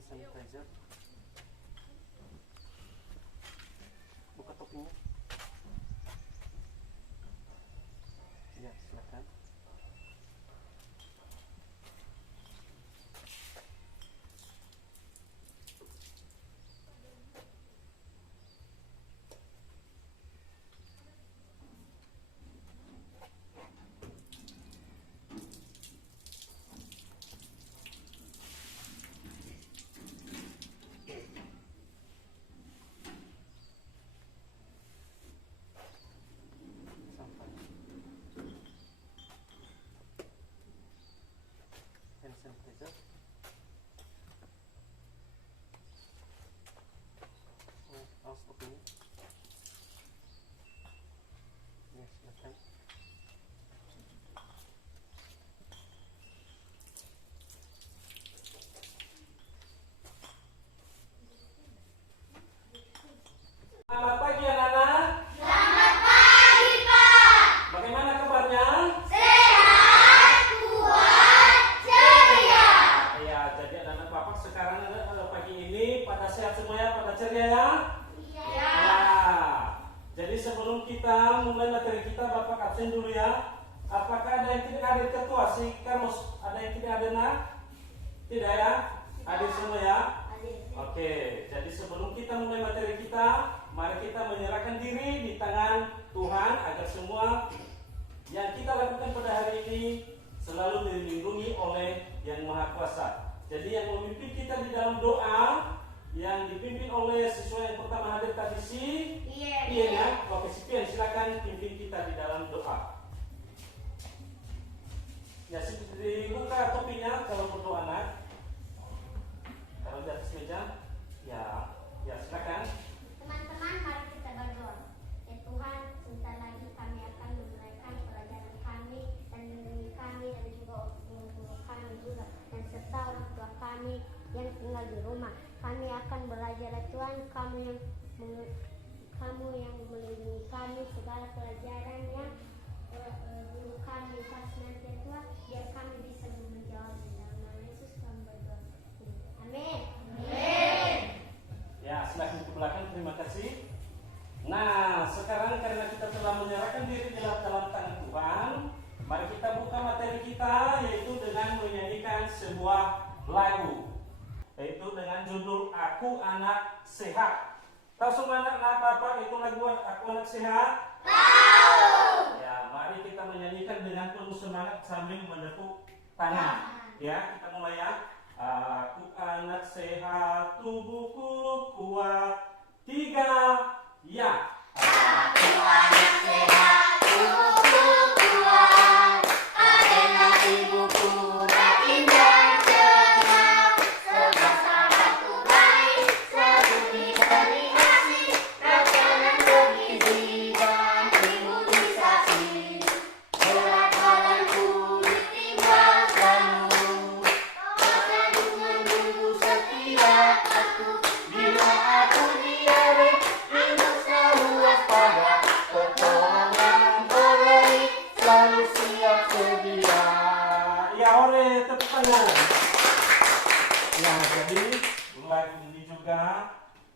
hand sanitizer. Buka topinya. Ya, silakan. Hand sanitizer. Awas topinya. Ya, silakan. Selamat pagi anak-anak. Selamat pagi, Pak. Bagaimana kabarnya? Sehat, kuat, ceria. Ya, jadi anak-anak Bapak sekarang pagi ini pada sehat semua ya, pada ceria ya? Iya. Ya. Jadi sebelum kita mulai materi kita, Bapak absen dulu ya. Apakah ada yang tidak hadir ketua si Carlos? Ada yang tidak hadir nak? Tidak ya? Hadir semua ya? Oke, jadi sebelum kita mulai materi kita, mari kita menyerahkan diri di tangan Tuhan agar semua yang kita lakukan pada hari ini selalu dilindungi oleh Yang Maha Kuasa. Jadi yang memimpin kita di dalam doa, yang dipimpin oleh siswa yang pertama hadir tadi si Pian ya. Oke, si Pian silakan pimpin kita di dalam doa. Ya, dibuka topinya kalau berdoa nak. Kalau di atas meja, ya silakan. Teman-teman, mari kita berdoa. Ya Tuhan, sebentar lagi kami akan memulaikan pelajaran kami dan melindungi kami dan juga guru kami juga dan serta orang tua kami yang tinggal di rumah. Kami akan belajar Tuhan, kamu yang melindungi kami segala pelajaran yang guru kami kasih nanti Tuhan, biar kami bisa menjawab dalam nama Yesus kami berdoa. Amin. Ya, silakan ke belakang. Terima kasih. Nah, sekarang karena kita telah menyerahkan diri dalam tangan Tuhan, mari kita buka materi kita, yaitu dengan menyanyikan sebuah lagu, yaitu dengan judul Aku Anak Sehat. Tahu semua anak-anak Bapak itu lagu Aku Anak Sehat? Tahu. Ya, mari kita menyanyikan dengan penuh semangat sambil menepuk tangan. Ya, kita mulai ya. Aku anak sehat, tubuhku kuat. 3, ya. Aku anak sehat, tubuhku kuat, karena ibuku rajin dan cermat, sebab sahabatku baik, selalu diberi kasih, makanan bergizi dan imunisasi. Berat badanku ditimbang penuh, kandungan ibu setiap aku, bila aku diare, ibu selalu waspada, pertolongan beri, selalu siap sedia. Ya, oleh tepuk tangan. Ya, jadi lagu ini juga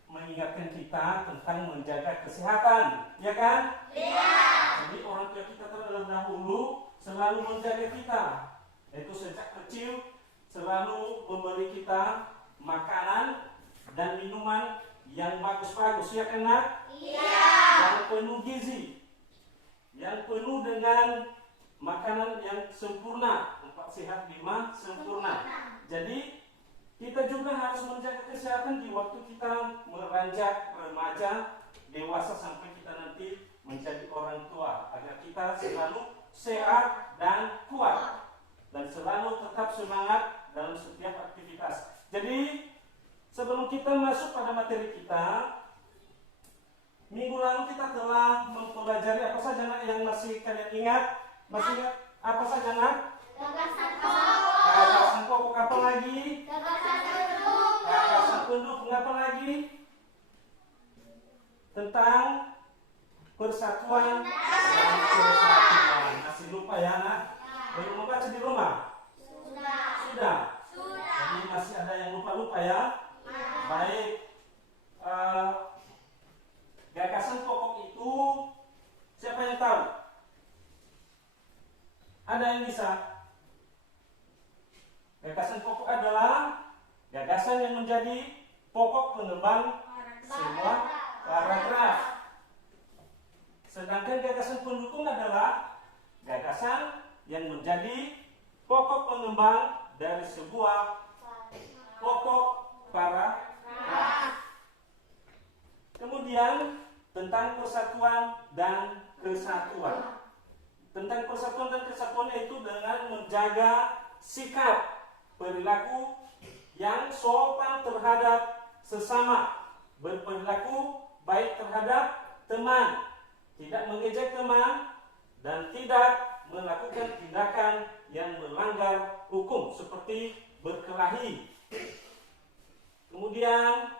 mengingatkan kita tentang menjaga kesehatan, ya kan? Iya. Jadi orang tua kita terlebih dahulu selalu menjaga kita. Itu sejak kecil selalu memberi kita makanan dan minuman yang bagus-bagus, ya kan nak? Iya. Yang penuh gizi, yang penuh dengan makanan yang sempurna. 4 sehat 5 sempurna. Jadi kita juga harus menjaga kesehatan di waktu kita meranjak remaja, dewasa sampai kita nanti menjadi orang tua, agar kita selalu sehat dan kuat dan selalu tetap semangat dalam setiap aktivitas. Jadi sebelum kita masuk pada materi kita, minggu lalu kita telah mempelajari apa saja nak yang masih kalian ingat? Masih ingat apa saja nak? Gagasan pokok. Gagasan pokok apa lagi? Gagasan pendukung. Gagasan pendukung apa lagi? Tentang persatuan dan kesatuan. Masih lupa ya nak? Belum membaca di rumah? Sudah. Sudah. Jadi masih ada yang lupa lupa ya? Baik. Gagasan pokok itu siapa yang tahu? Ada yang bisa? Gagasan pokok adalah gagasan yang menjadi pokok pengembang sebuah paragraf. Sedangkan gagasan pendukung adalah gagasan yang menjadi pokok pengembang dari sebuah pokok paragraf. Kemudian tentang persatuan dan kesatuan. Tentang persatuan dan kesatuan itu dengan menjaga sikap perilaku yang sopan terhadap sesama, berperilaku baik terhadap teman, tidak mengejek teman, dan tidak melakukan tindakan yang melanggar hukum seperti berkelahi. Kemudian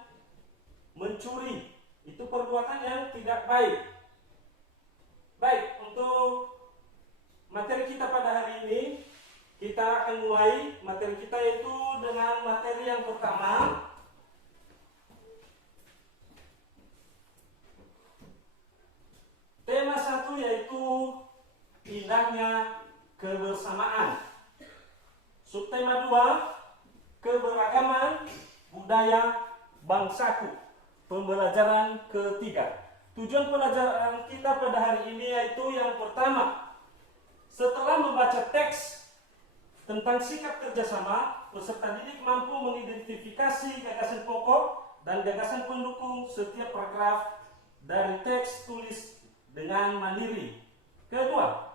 mencuri, itu perbuatan yang tidak baik. Baik, untuk materi kita pada hari ini, kita akan mulai materi kita yaitu dengan materi yang pertama. Tema 1 yaitu indahnya kebersamaan. Subtema 2, keberagaman budaya bangsaku. Pembelajaran ketiga. Tujuan pelajaran kita pada hari ini yaitu yang pertama, setelah membaca teks tentang sikap kerjasama, peserta didik mampu mengidentifikasi gagasan pokok dan gagasan pendukung setiap paragraf dari teks tulis dengan mandiri. Kedua,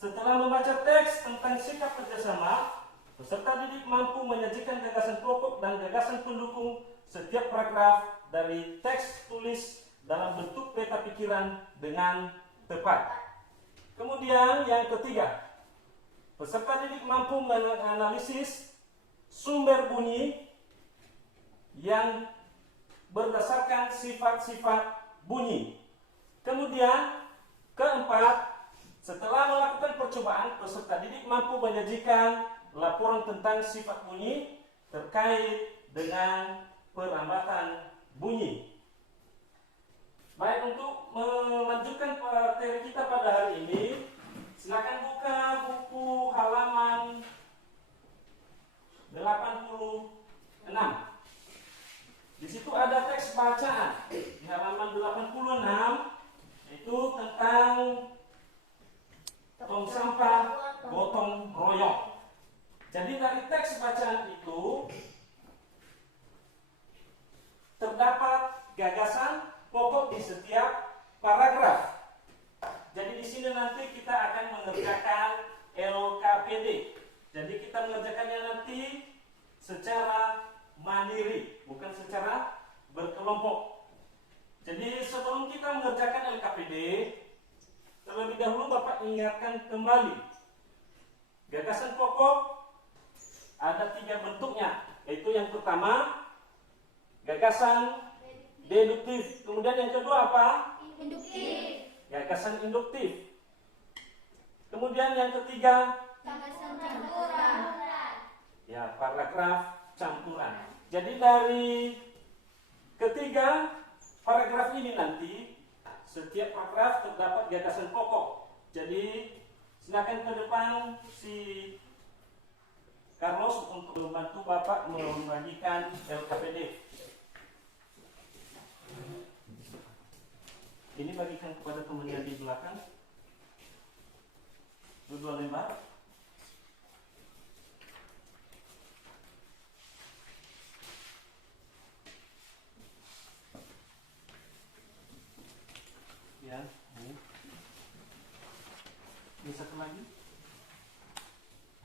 setelah membaca teks tentang sikap kerjasama, peserta didik mampu menyajikan gagasan pokok dan gagasan pendukung setiap paragraf dari teks tulis dalam bentuk peta pikiran dengan tepat. Kemudian yang ketiga, peserta didik mampu menganalisis sumber bunyi yang berdasarkan sifat-sifat bunyi. Kemudian keempat, setelah melakukan percobaan, peserta didik mampu menyajikan laporan tentang sifat bunyi terkait dengan perlambatan bunyi. Baik, untuk melanjutkan materi kita pada hari ini, silakan buka buku halaman 86. Di situ ada teks bacaan di halaman 86, itu tentang tong sampah gotong royong. Jadi dari teks bacaan itu terdapat gagasan pokok di setiap paragraf. Jadi di sini nanti kita akan mengerjakan LKPD. Jadi kita mengerjakannya nanti secara mandiri, bukan secara berkelompok. Jadi sebelum kita mengerjakan LKPD, terlebih dahulu Bapak ingatkan kembali. Gagasan pokok ada 3 bentuknya, yaitu yang pertama gagasan deduktif, kemudian yang kedua apa? Induktif. Gagasan induktif. Kemudian yang ketiga Gagasan campuran. ya paragraf campuran. Jadi dari ketiga paragraf ini nanti setiap paragraf terdapat gagasan pokok. Jadi silakan ke depan si Carlos untuk membantu Bapak membagikan LKPD. Ini bagikan kepada temannya di belakang. Dua lembar. Ya, ini. Ini satu lagi.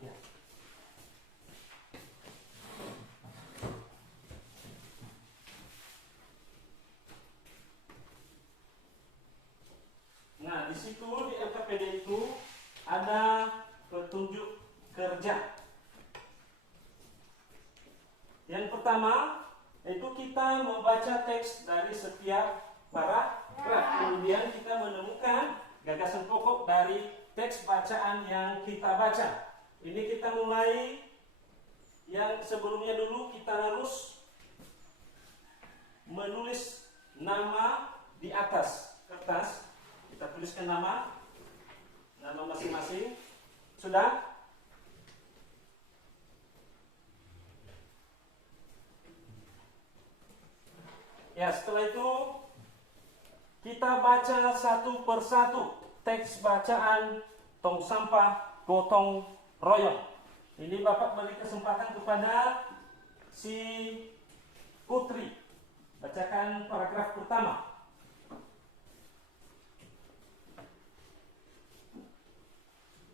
Ya. Nah, di situ di LKPD itu ada petunjuk kerja. Yang pertama, itu kita membaca teks dari setiap paragraf. Kemudian kita menemukan gagasan pokok dari teks bacaan yang kita baca. Ini kita mulai yang sebelumnya dulu, kita harus menulis nama di atas kertas. Kita tuliskan nama masing-masing. Sudah? Ya, setelah itu kita baca satu persatu teks bacaan tong sampah gotong royong. Ini Bapak beri kesempatan kepada si Putri. Bacakan paragraf pertama.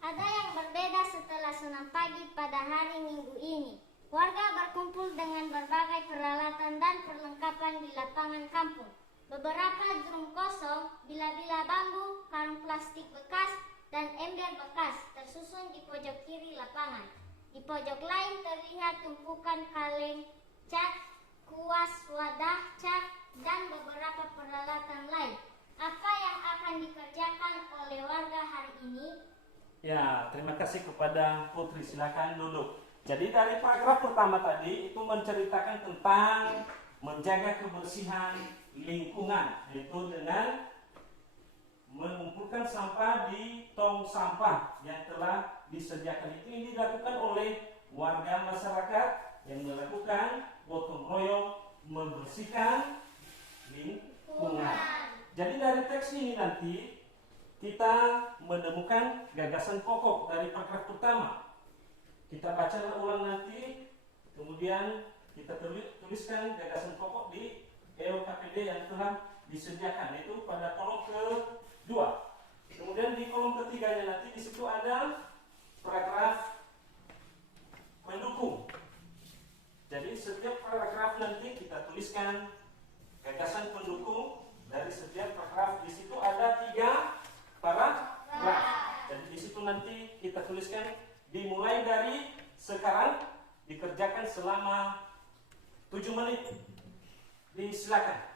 Ada yang berbeda setelah senam pagi pada hari Minggu ini. Warga berkumpul dengan berbagai peralatan dan perlengkapan di lapangan kampung. Beberapa drum kosong, bila-bila bambu, karung plastik bekas, dan ember bekas tersusun di pojok kiri lapangan. Di pojok lain terlihat tumpukan kaleng, cat, kuas, wadah, cat, dan beberapa peralatan lain. Apa yang akan dikerjakan oleh warga hari ini? Ya, terima kasih kepada Putri. Silakan duduk. Jadi dari paragraf pertama tadi itu menceritakan tentang menjaga kebersihan lingkungan, yaitu dengan mengumpulkan sampah di tong sampah yang telah disediakan. Ini dilakukan oleh warga masyarakat yang melakukan gotong royong membersihkan lingkungan. Jadi dari teks ini nanti kita menemukan gagasan pokok dari paragraf pertama. Kita baca ulang nanti, kemudian kita tuliskan gagasan pokok di EOKPD yang telah disediakan, yaitu pada kolom kedua. Kemudian di kolom ketiganya nanti di situ ada paragraf pendukung. Jadi setiap paragraf nanti kita tuliskan gagasan pendukung dari setiap paragraf. Di situ ada 3 paragraf. Jadi di situ nanti kita tuliskan dimulai dari sekarang, dikerjakan selama 7 menit. Silakan.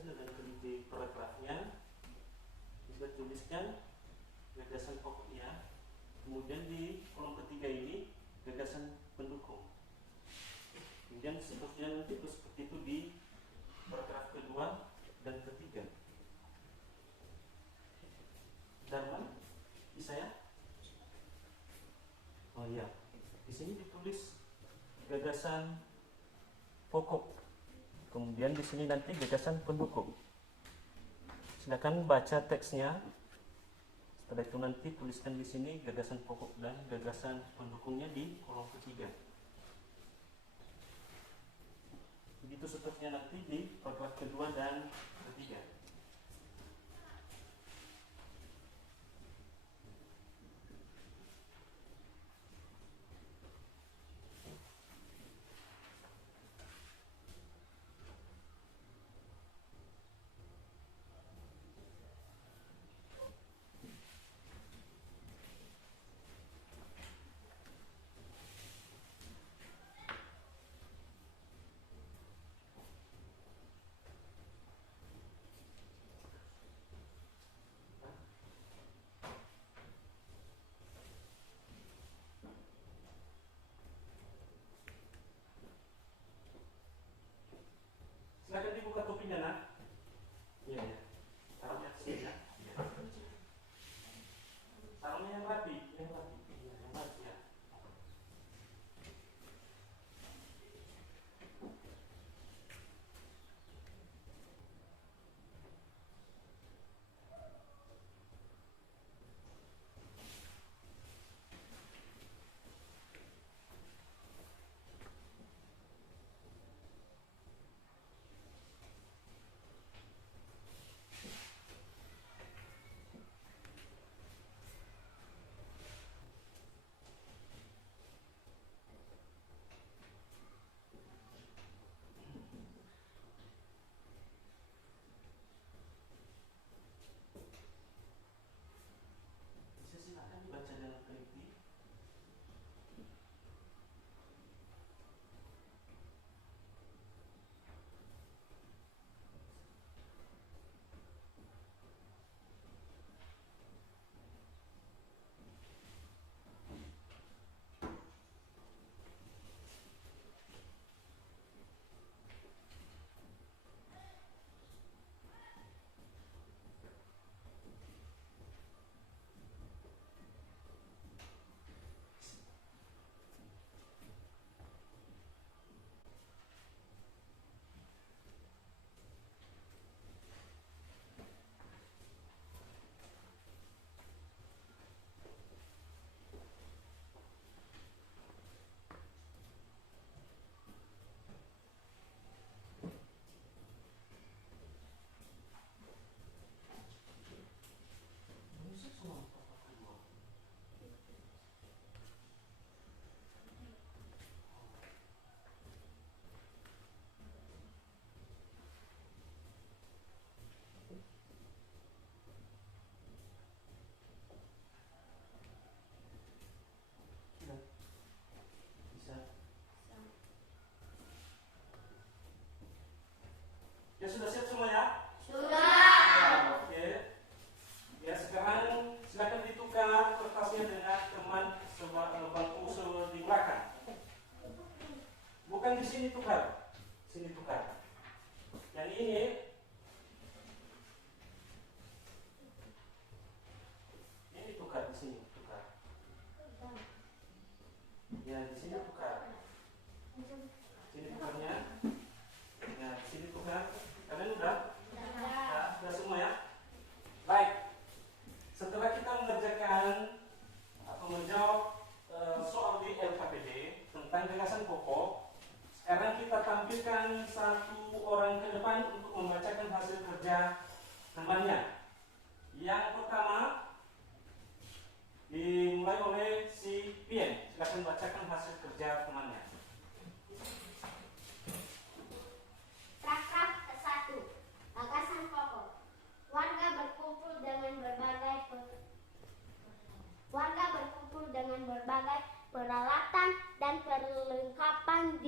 saja dan teliti paragrafnya. Kita tuliskan gagasan pokoknya. Kemudian di kolom ketiga ini gagasan pendukung. Kemudian seterusnya nanti seperti itu di paragraf kedua dan ketiga. Darman, bisa ya? Oh iya, di sini ditulis gagasan pokok. Kemudian di sini nanti gagasan pendukung. Silakan baca teksnya. Setelah itu nanti tuliskan di sini gagasan pokok dan gagasan pendukungnya di kolom ketiga. Begitu seterusnya nanti di paragraf kedua dan ketiga. Silakan dibuka topinya, nak. Iya, ya. Taruhnya di sini, ya. Iya. Taruhnya yang rapi, yang rapi. Iya, yang rapi, ya. Bisa silakan dibaca dengan teliti. Bisa semua paragraf kedua. Sudah. Bisa. Ya sudah siap semua ya? Ya, oke. Ya sekarang silakan ditukar kertasnya dengan teman bangku di belakang. Bukan di sini tukar, sini tukar. Yang ini tukar di sini tukar. Ya di sini tukar. Sini tukarnya. Ya di sini tukar. Kalian udah? Ya, sudah semua ya? Baik. Setelah kita mengerjakan atau menjawab soal di LKPD tentang gagasan pokok, sekarang kita tampilkan satu orang ke depan untuk membacakan hasil kerja temannya. Yang pertama dimulai oleh si Pien. Silakan bacakan hasil kerja temannya. Paragraf ke-1. Gagasan pokok. Warga berkumpul dengan berbagai peralatan dan perlengkapan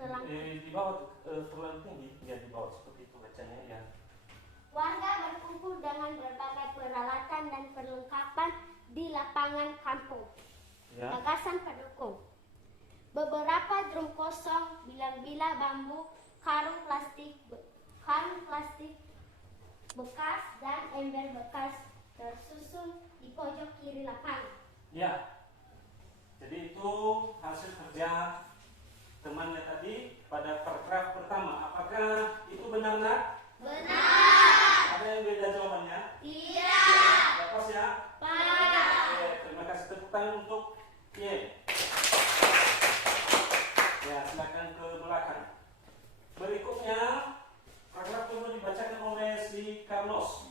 Di bawah terlalu tinggi, ya di bawah seperti itu bacanya ya. Warga berkumpul dengan berbagai peralatan dan perlengkapan di lapangan kampung. Ya. Gagasan pendukung. Beberapa drum kosong, bilah-bilah bambu, karung plastik bekas dan ember bekas tersusun di pojok kiri lapangan. Ya. Jadi itu hasil kerja temannya tadi pada paragraf pertama. Apakah itu benar, Nak? Benar. Ada yang beda jawabannya? Tidak. Lepas ya? Pak. Oke, terima kasih tepuk tangan untuk Ye. Ya, silakan ke belakang. Berikutnya, paragraf kedua dibacakan oleh si Carlos.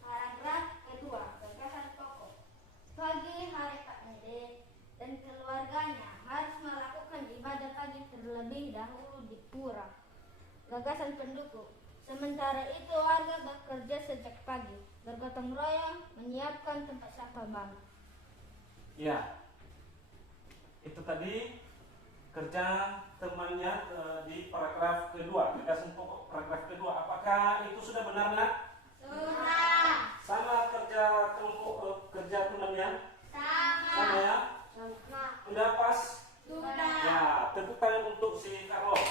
Paragraf kedua, gagasan pokok. Pagi hari Pak Dede dan keluarganya harus melakukan ibadah pagi terlebih dahulu di pura. Gagasan pendukung. Sementara itu warga bekerja sejak pagi, bergotong royong menyiapkan tempat sampah baru. Ya, itu tadi kerja temannya di paragraf kedua, gagasan pokok paragraf kedua. Apakah itu sudah benar, Nak? Sudah. Sama kerja kelompok kerja temannya? Sama ya? Sama. Sudah pas? Sudah. Ya, tepuk tangan untuk si Carlos.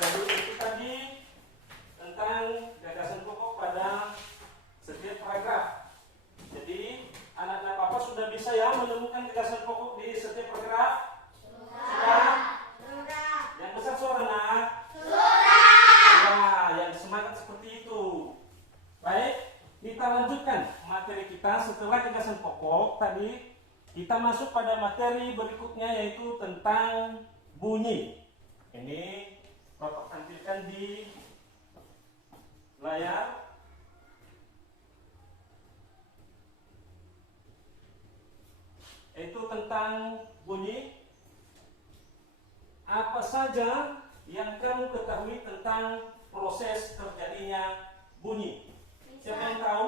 Jadi itu tadi tentang gagasan pokok pada setiap paragraf. Jadi anak-anak Bapak sudah bisa ya menemukan gagasan pokok di setiap paragraf? Sudah. Yang besar suara, Nak? Ya, yang semangat seperti itu. Baik, kita lanjutkan materi kita setelah gagasan pokok tadi. Kita masuk pada materi berikutnya yaitu tentang bunyi. Ini Bapak tampilkan di layar. Itu tentang bunyi. Apa saja yang kamu ketahui tentang proses terjadinya bunyi? Siapa yang tahu?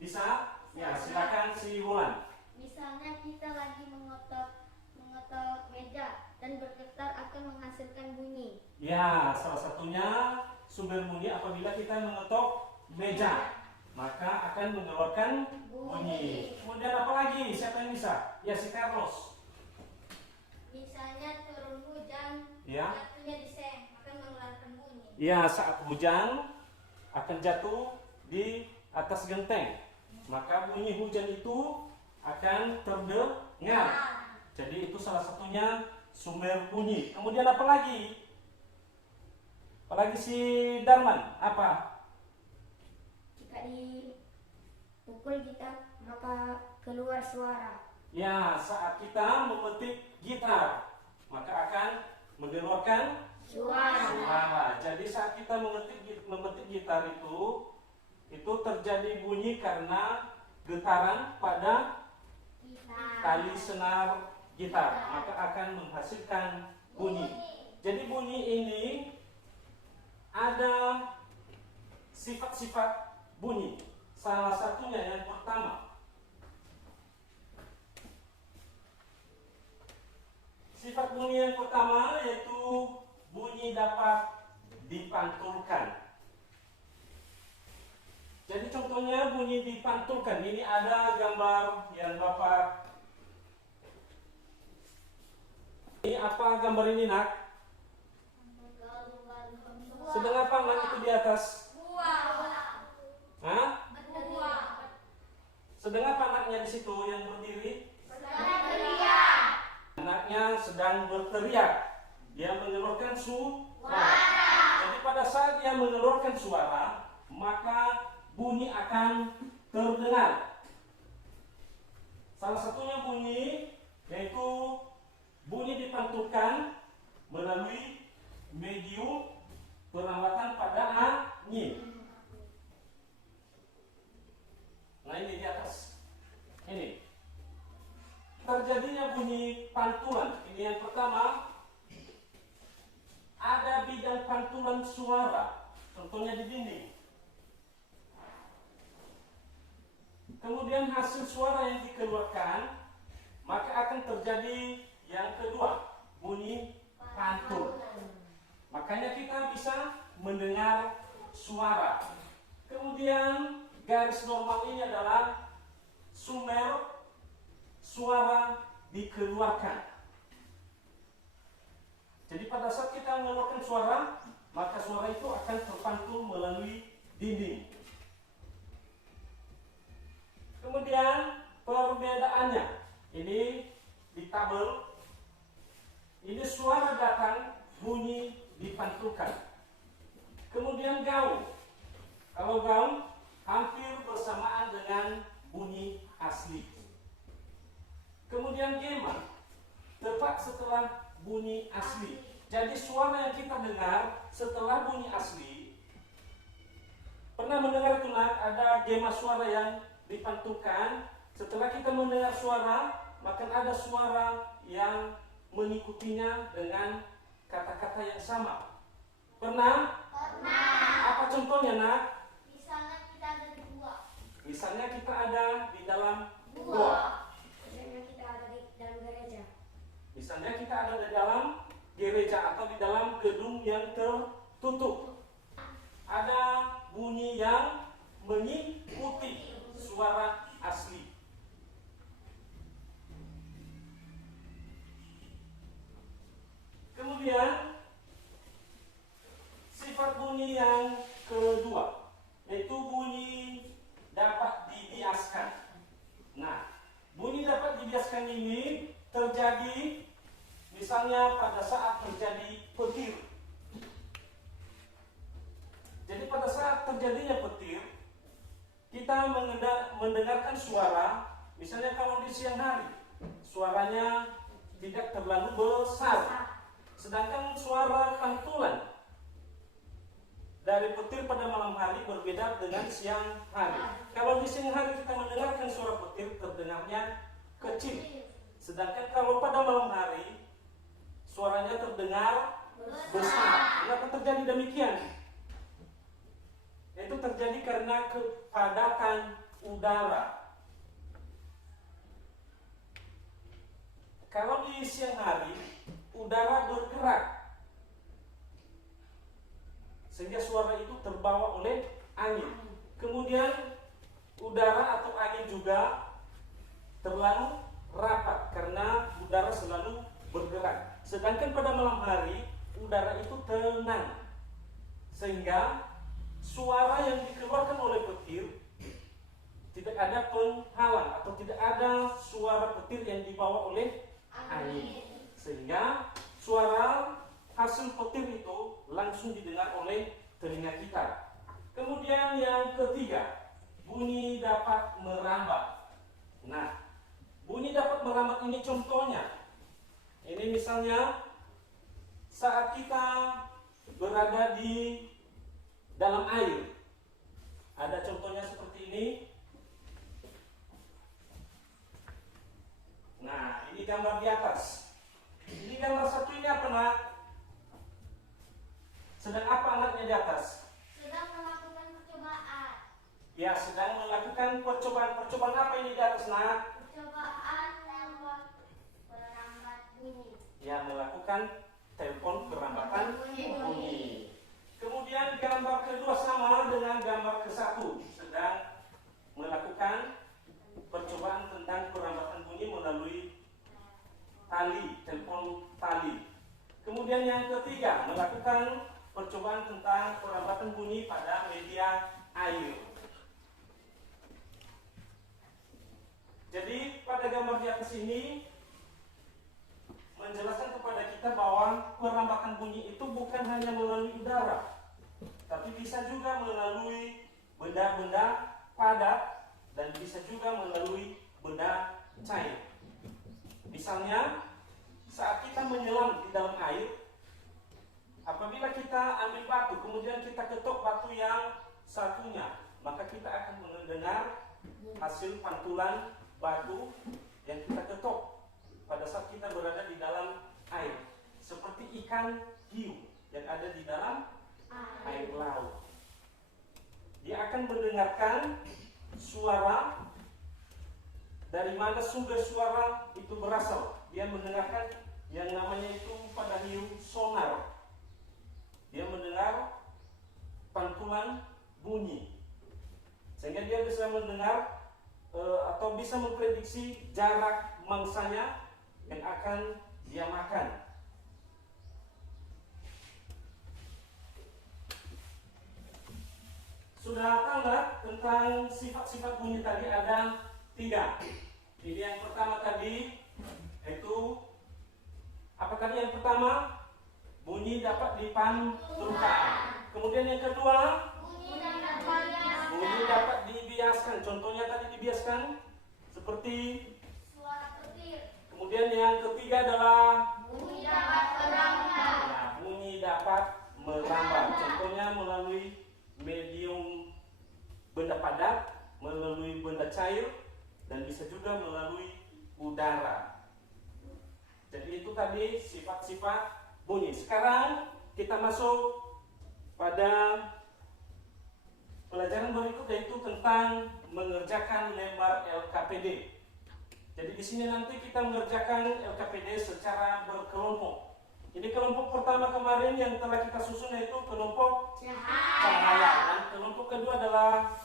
Bisa? Ya, silakan si Wulan. Misalnya kita lagi mengetok meja dan bergetar akan menghasilkan bunyi. Ya, salah satunya sumber bunyi apabila kita mengetok meja, maka akan mengeluarkan bunyi. Kemudian apa lagi? Siapa yang bisa? Ya, si Carlos. Misalnya turun hujan, Ya. jatuhnya di seng akan mengeluarkan bunyi. Ya, saat hujan akan jatuh di atas genteng, maka bunyi hujan itu akan terdengar. Jadi itu salah satunya sumber bunyi. Kemudian apa lagi? Apalagi si Darman? Apa? Jika dipukul gitar maka keluar suara. Ya, saat kita memetik gitar, maka akan mengeluarkan suara. Jadi saat kita memetik gitar itu terjadi bunyi karena getaran pada tali senar gitar, maka akan menghasilkan bunyi. Jadi bunyi ini ada sifat-sifat bunyi. Salah satunya yang pertama, sifat bunyi yang pertama yaitu bunyi dapat dipantulkan. Jadi contohnya bunyi dipantulkan. Ini ada gambar yang Bapak. Ini apa gambar ini, Nak? Sedang apa Nak itu di atas? Hah? Sedang apa anaknya di situ yang berdiri? Anaknya sedang berteriak. Dia mengeluarkan suara. Jadi pada saat dia mengeluarkan suara, maka bunyi akan terdengar. Salah satunya bunyi yaitu bunyi dipantulkan melalui medium perlambatan pada angin. Nah ini di atas. Ini terjadinya bunyi pantulan. Ini yang pertama, ada bidang pantulan suara. Contohnya di dinding. kemudian hasil suara yang dikeluarkan, maka akan terjadi yang kedua, bunyi pantun. Makanya kita bisa mendengar suara. Kemudian garis normal ini adalah sumber suara dikeluarkan. Jadi pada saat kita mengeluarkan suara, maka suara itu akan terpantul melalui dinding. Kemudian perbedaannya, ini di tabel, ini suara datang, bunyi dipantulkan. Kemudian gaung, kalau gaung hampir bersamaan dengan bunyi asli. Kemudian gema, tepat setelah bunyi asli. Jadi suara yang kita dengar setelah bunyi asli, pernah mendengar itu ada gema suara yang dipantulkan. Setelah kita mendengar suara, maka ada suara yang mengikutinya dengan kata-kata yang sama. Pernah? Pernah. Apa contohnya, nak? Misalnya kita ada di gua. Misalnya kita ada di dalam Gua. gua. Misalnya kita ada di dalam gereja. Misalnya kita ada di dalam gereja atau di dalam gedung yang tertutup. Ada bunyi yang mengikuti suara asli. Kemudian sifat bunyi yang kedua, yaitu bunyi dapat dibiaskan. Nah, bunyi dapat dibiaskan ini terjadi misalnya pada saat terjadi petir. Jadi pada saat terjadinya petir, kita mendengarkan suara, misalnya kalau di siang hari, suaranya tidak terlalu besar. Sedangkan suara pantulan dari petir pada malam hari berbeda dengan siang hari. Kalau di siang hari kita mendengarkan suara petir, terdengarnya kecil. Sedangkan kalau pada malam hari, suaranya terdengar besar. Kenapa terjadi demikian? Itu terjadi karena kepadatan udara. Kalau di siang hari, udara bergerak, sehingga suara itu terbawa oleh angin. Kemudian udara atau angin juga terlalu rapat karena udara selalu bergerak. Sedangkan pada malam hari udara itu tenang, sehingga suara yang dikeluarkan oleh petir tidak ada penghalang atau tidak ada suara petir yang dibawa oleh angin, sehingga suara hasil petir itu langsung didengar oleh telinga kita. Kemudian yang ketiga, bunyi dapat merambat. Nah, bunyi dapat merambat ini contohnya, ini misalnya saat kita berada di dalam air. Ada contohnya seperti ini. Nah, ini gambar di atas. Ini gambar satu ini apa, nak? Sedang apa anaknya di atas? Sedang melakukan percobaan. Ya, sedang melakukan percobaan apa ini di atas, nak? Percobaan membuat perambat bunyi. Ya, melakukan telepon perambatan bunyi. Kemudian gambar kedua sama dengan gambar ke satu, sedang melakukan percobaan tentang perambatan bunyi melalui tali, telepon tali. Kemudian yang ketiga, melakukan percobaan tentang perambatan bunyi pada media air. Jadi pada gambar di atas ini menjelaskan kepada kita bahwa perambatan bunyi itu bukan hanya melalui udara, tapi bisa juga melalui benda-benda padat dan bisa juga melalui benda cair. Misalnya saat kita menyelam di dalam air, apabila kita ambil batu kemudian kita ketuk batu yang satunya, maka kita akan mendengar hasil pantulan batu yang kita ketuk pada saat kita berada di dalam air, seperti ikan hiu yang ada di dalam air laut. Dia akan mendengarkan suara dari mana sumber suara itu berasal. Dia mendengarkan yang namanya itu pada hiu sonar. Dia mendengar pantulan bunyi, sehingga dia bisa mendengar atau bisa memprediksi jarak mangsanya yang akan dia makan. Sudah tahu nggak tentang sifat-sifat bunyi tadi? Ada 3. Ini yang pertama tadi, yaitu apa tadi yang pertama? Bunyi dapat dipantulkan. Kemudian yang kedua, bunyi dapat dibiaskan. Contohnya tadi dibiaskan seperti Suara petir. Kemudian yang ketiga adalah Bunyi dapat merambat. nah, bunyi dapat merambat. Contohnya melalui medium benda padat, melalui benda cair, dan bisa juga melalui udara. Jadi itu tadi sifat-sifat bunyi. Sekarang kita masuk pada pelajaran berikut, yaitu tentang mengerjakan lembar LKPD. Jadi di sini nanti kita mengerjakan LKPD secara berkelompok. Ini kelompok pertama kemarin yang telah kita susun yaitu kelompok cahaya, dan kelompok kedua adalah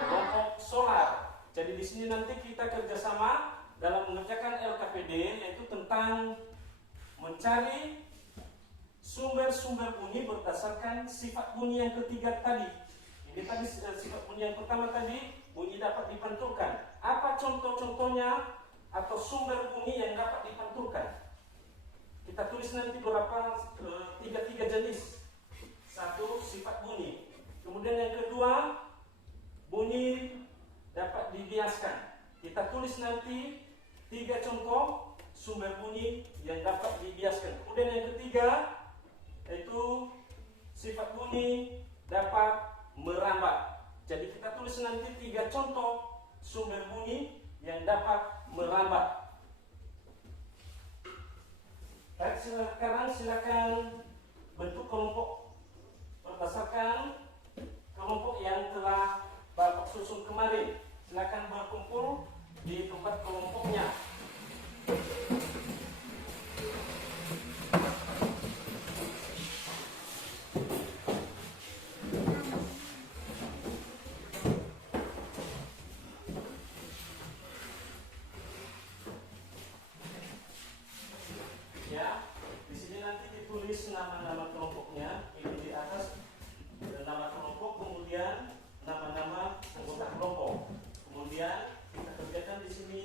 kelompok solar. Jadi di sini nanti kita kerjasama dalam mengerjakan LKPD, yaitu tentang mencari sumber-sumber bunyi berdasarkan sifat bunyi yang ketiga tadi. Ini tadi sifat bunyi yang pertama tadi, bunyi dapat dipantulkan. Apa contoh-contohnya atau sumber bunyi yang dapat dipantulkan? Kita tulis nanti beberapa 3 jenis. 1, sifat bunyi. Kemudian yang kedua, bunyi dapat dibiaskan. Kita tulis nanti 3 contoh sumber bunyi yang dapat dibiaskan. Kemudian yang ketiga, yaitu sifat bunyi dapat merambat. Jadi kita tulis nanti 3 contoh sumber bunyi yang dapat merambat. Baik, sekarang silakan bentuk kelompok berdasarkan kelompok yang telah Bapak susun kemarin. Silakan berkumpul di tempat kelompoknya. Ya, di sini nanti ditulis nama-nama kelompoknya. Ini di atas nama kelompok, kemudian nama-nama anggota kelompok. Kemudian kita kerjakan di sini.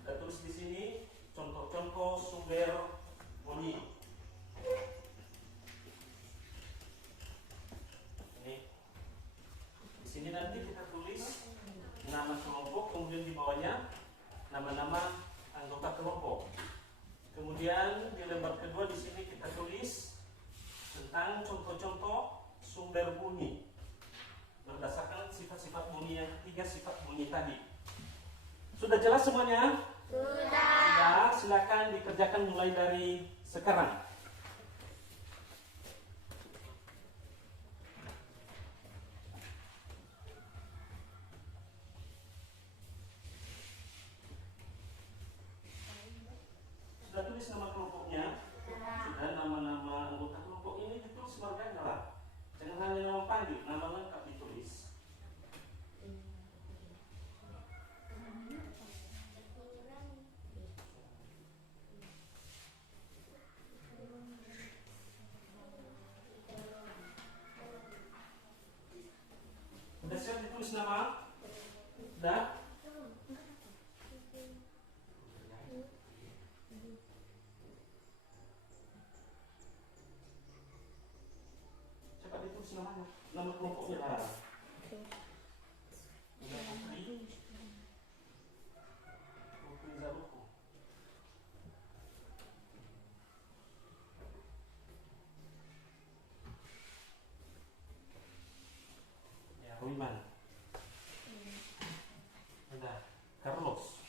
Kita tulis di sini contoh-contoh sumber bunyi. Ini. Di sini nanti kita tulis nama kelompok, kemudian di bawahnya nama-nama anggota kelompok. Kemudian di lembar kedua di sini kita tulis tentang contoh-contoh sumber bunyi berdasarkan sifat-sifat bunyi yang ketiga, sifat bunyi tadi. Sudah jelas semuanya? Sudah. Silakan dikerjakan mulai dari sekarang. Sudah tulis nama kelompoknya? Sudah. Nama-nama anggota kelompok ini ditulis marganya lah. Jangan hanya nama panggil, nama lengkap ditulis. Sudah siap ditulis nama? Sudah? Cepat ditulis namanya, nama kelompoknya lah. Udah Putri Zaruku. Ya, Ruiman. Udah, Carlos.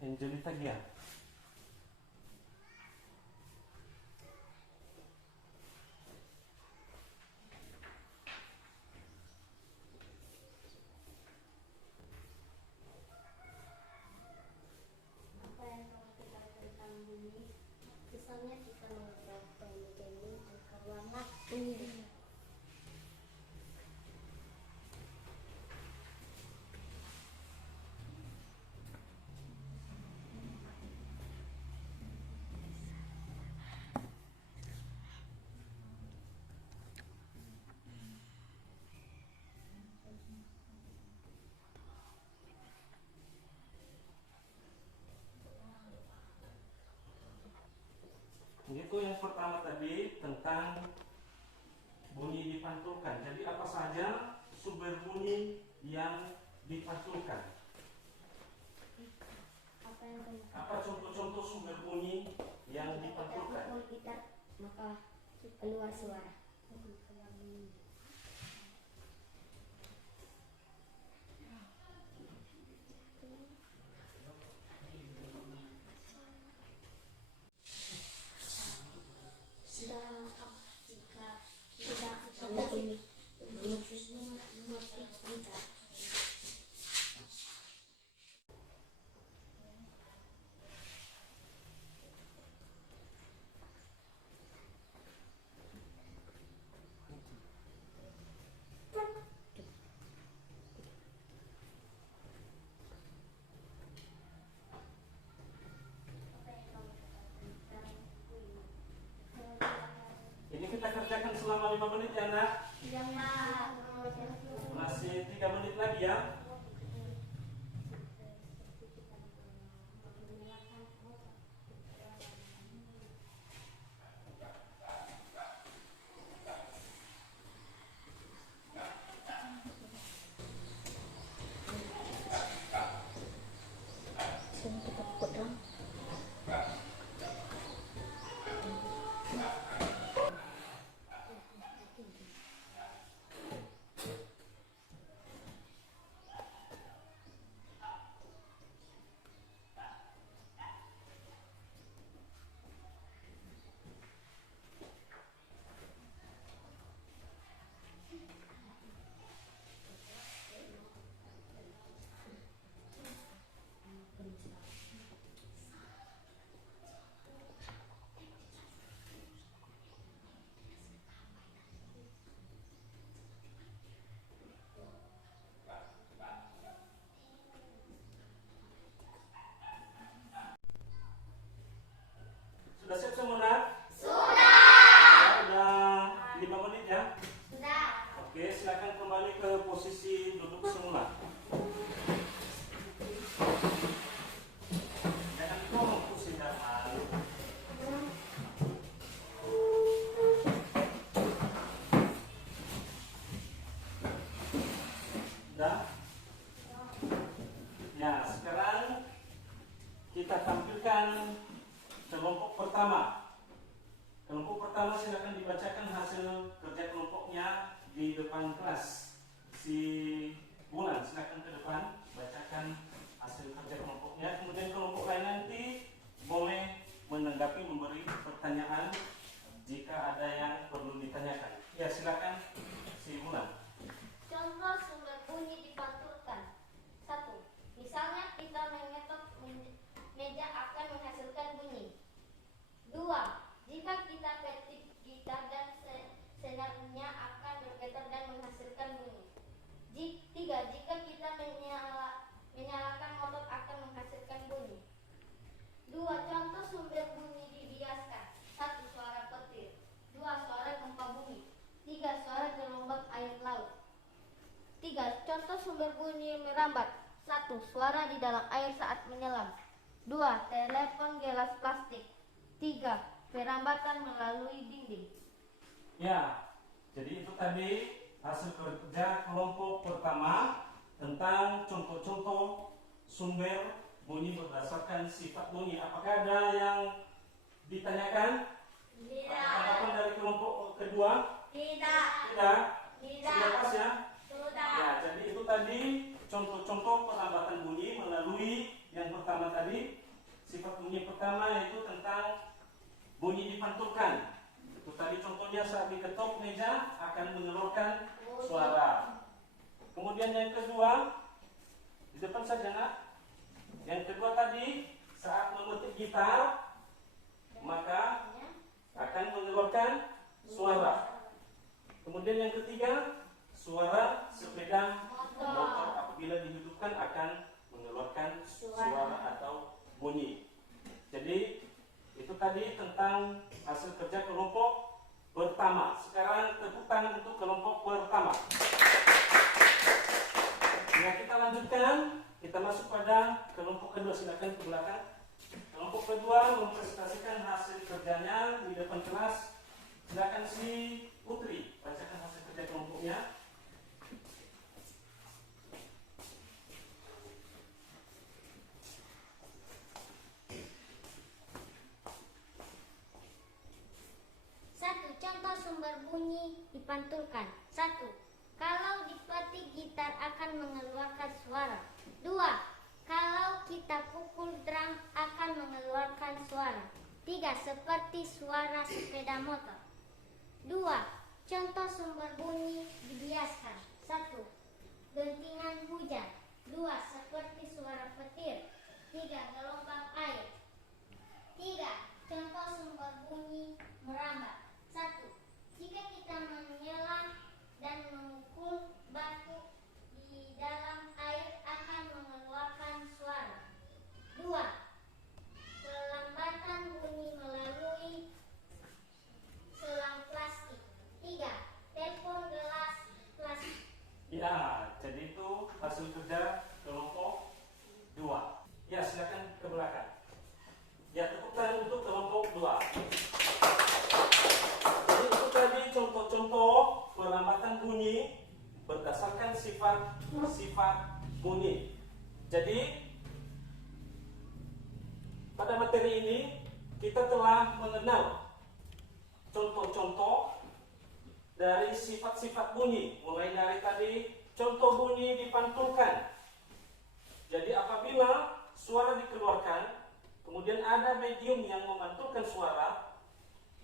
Angelita Gia. dipantulkan. Apa yang kamu Apa contoh-contoh sumber bunyi yang dipantulkan? pukul gitar maka keluar suara. Ini kita kerjakan selama 5 menit ya nak. Jangan Masih 3 menit lagi ya. kita pukul dong. Sudah siap semua nak? Sudah 5 menit ya. Sudah. Oke, silakan kembali ke posisi duduk semula. Jangan ngomong kursi daman. Sudah? Ya, sekarang kita tampilkan kelompok pertama. Kelompok pertama silakan dibacakan hasil kerja kelompoknya di depan kelas. Si Bulan silakan ke depan bacakan hasil kerja kelompoknya. Kemudian kelompok lain nanti boleh menanggapi, memberi pertanyaan jika ada yang perlu ditanyakan. Ya silakan si Bulan. Contoh sumber bunyi dipantulkan. 1. Misalnya kita mengetok meja akan menghasilkan bunyi. 2. Jika kita ketik gitar dan senarnya akan bergetar dan menghasilkan bunyi. 3. Jika kita menyalakan motor akan menghasilkan bunyi. 2. Contoh sumber bunyi dibiaskan. 1. Suara petir. 2. Suara gempa bumi. 3. Suara gelombang air laut. 3. Contoh sumber bunyi merambat. 1. Suara di dalam air saat menyelam. 2. Telepon gelas plastik. 3. Perambatan melalui dinding. Ya, jadi itu tadi hasil kerja kelompok pertama tentang contoh-contoh sumber bunyi berdasarkan sifat bunyi. Apakah ada yang ditanyakan? Tanggapan dari kelompok kedua? Tidak. Tidak? Tidak. Sudah pas ya? Sudah. Ya, jadi itu tadi contoh-contoh perlambatan bunyi melalui yang pertama tadi. Sifat bunyi pertama yaitu tentang bunyi dipantulkan. Itu tadi contohnya saat diketok meja akan mengeluarkan suara. Kemudian yang kedua, di depan saja nak. Yang kedua tadi saat memetik gitar maka akan mengeluarkan suara. Kemudian yang ketiga, suara sepeda motor apabila dihidupkan akan mengeluarkan suara atau bunyi. Jadi itu tadi tentang hasil kerja kelompok pertama. Sekarang tepuk tangan untuk kelompok pertama. Ya, kita lanjutkan. Kita masuk pada kelompok kedua. Silakan ke belakang. Kelompok kedua mempresentasikan hasil kerjanya di depan kelas. Silakan si Putri bacakan hasil kerja kelompoknya. dipantulkan. 1. Kalau dipetik gitar akan mengeluarkan suara. 2. Kalau kita pukul drum akan mengeluarkan suara. 3. Seperti suara sepeda motor. 2. Contoh sumber bunyi dibiaskan. 1. Dentingan hujan. 2. Seperti suara petir. 3. Gelombang air. 3. Contoh sumber bunyi merambat. 1. Jika kita menyelam dan memukul batu di dalam air akan mengeluarkan suara. 2. Pelambatan bunyi melalui selang plastik. 3. Telepon gelas plastik. Ya, jadi itu hasil kerja kelompok 2. Ya, silakan ke belakang. Ya, tepuk tangan untuk kelompok 2. Jadi itu tadi contoh-contoh pelambatan bunyi berdasarkan sifat bunyi. Jadi pada materi ini kita telah mengenal contoh-contoh dari sifat-sifat bunyi, mulai dari tadi contoh bunyi dipantulkan. Jadi apabila suara dikeluarkan, kemudian ada medium yang memantulkan suara,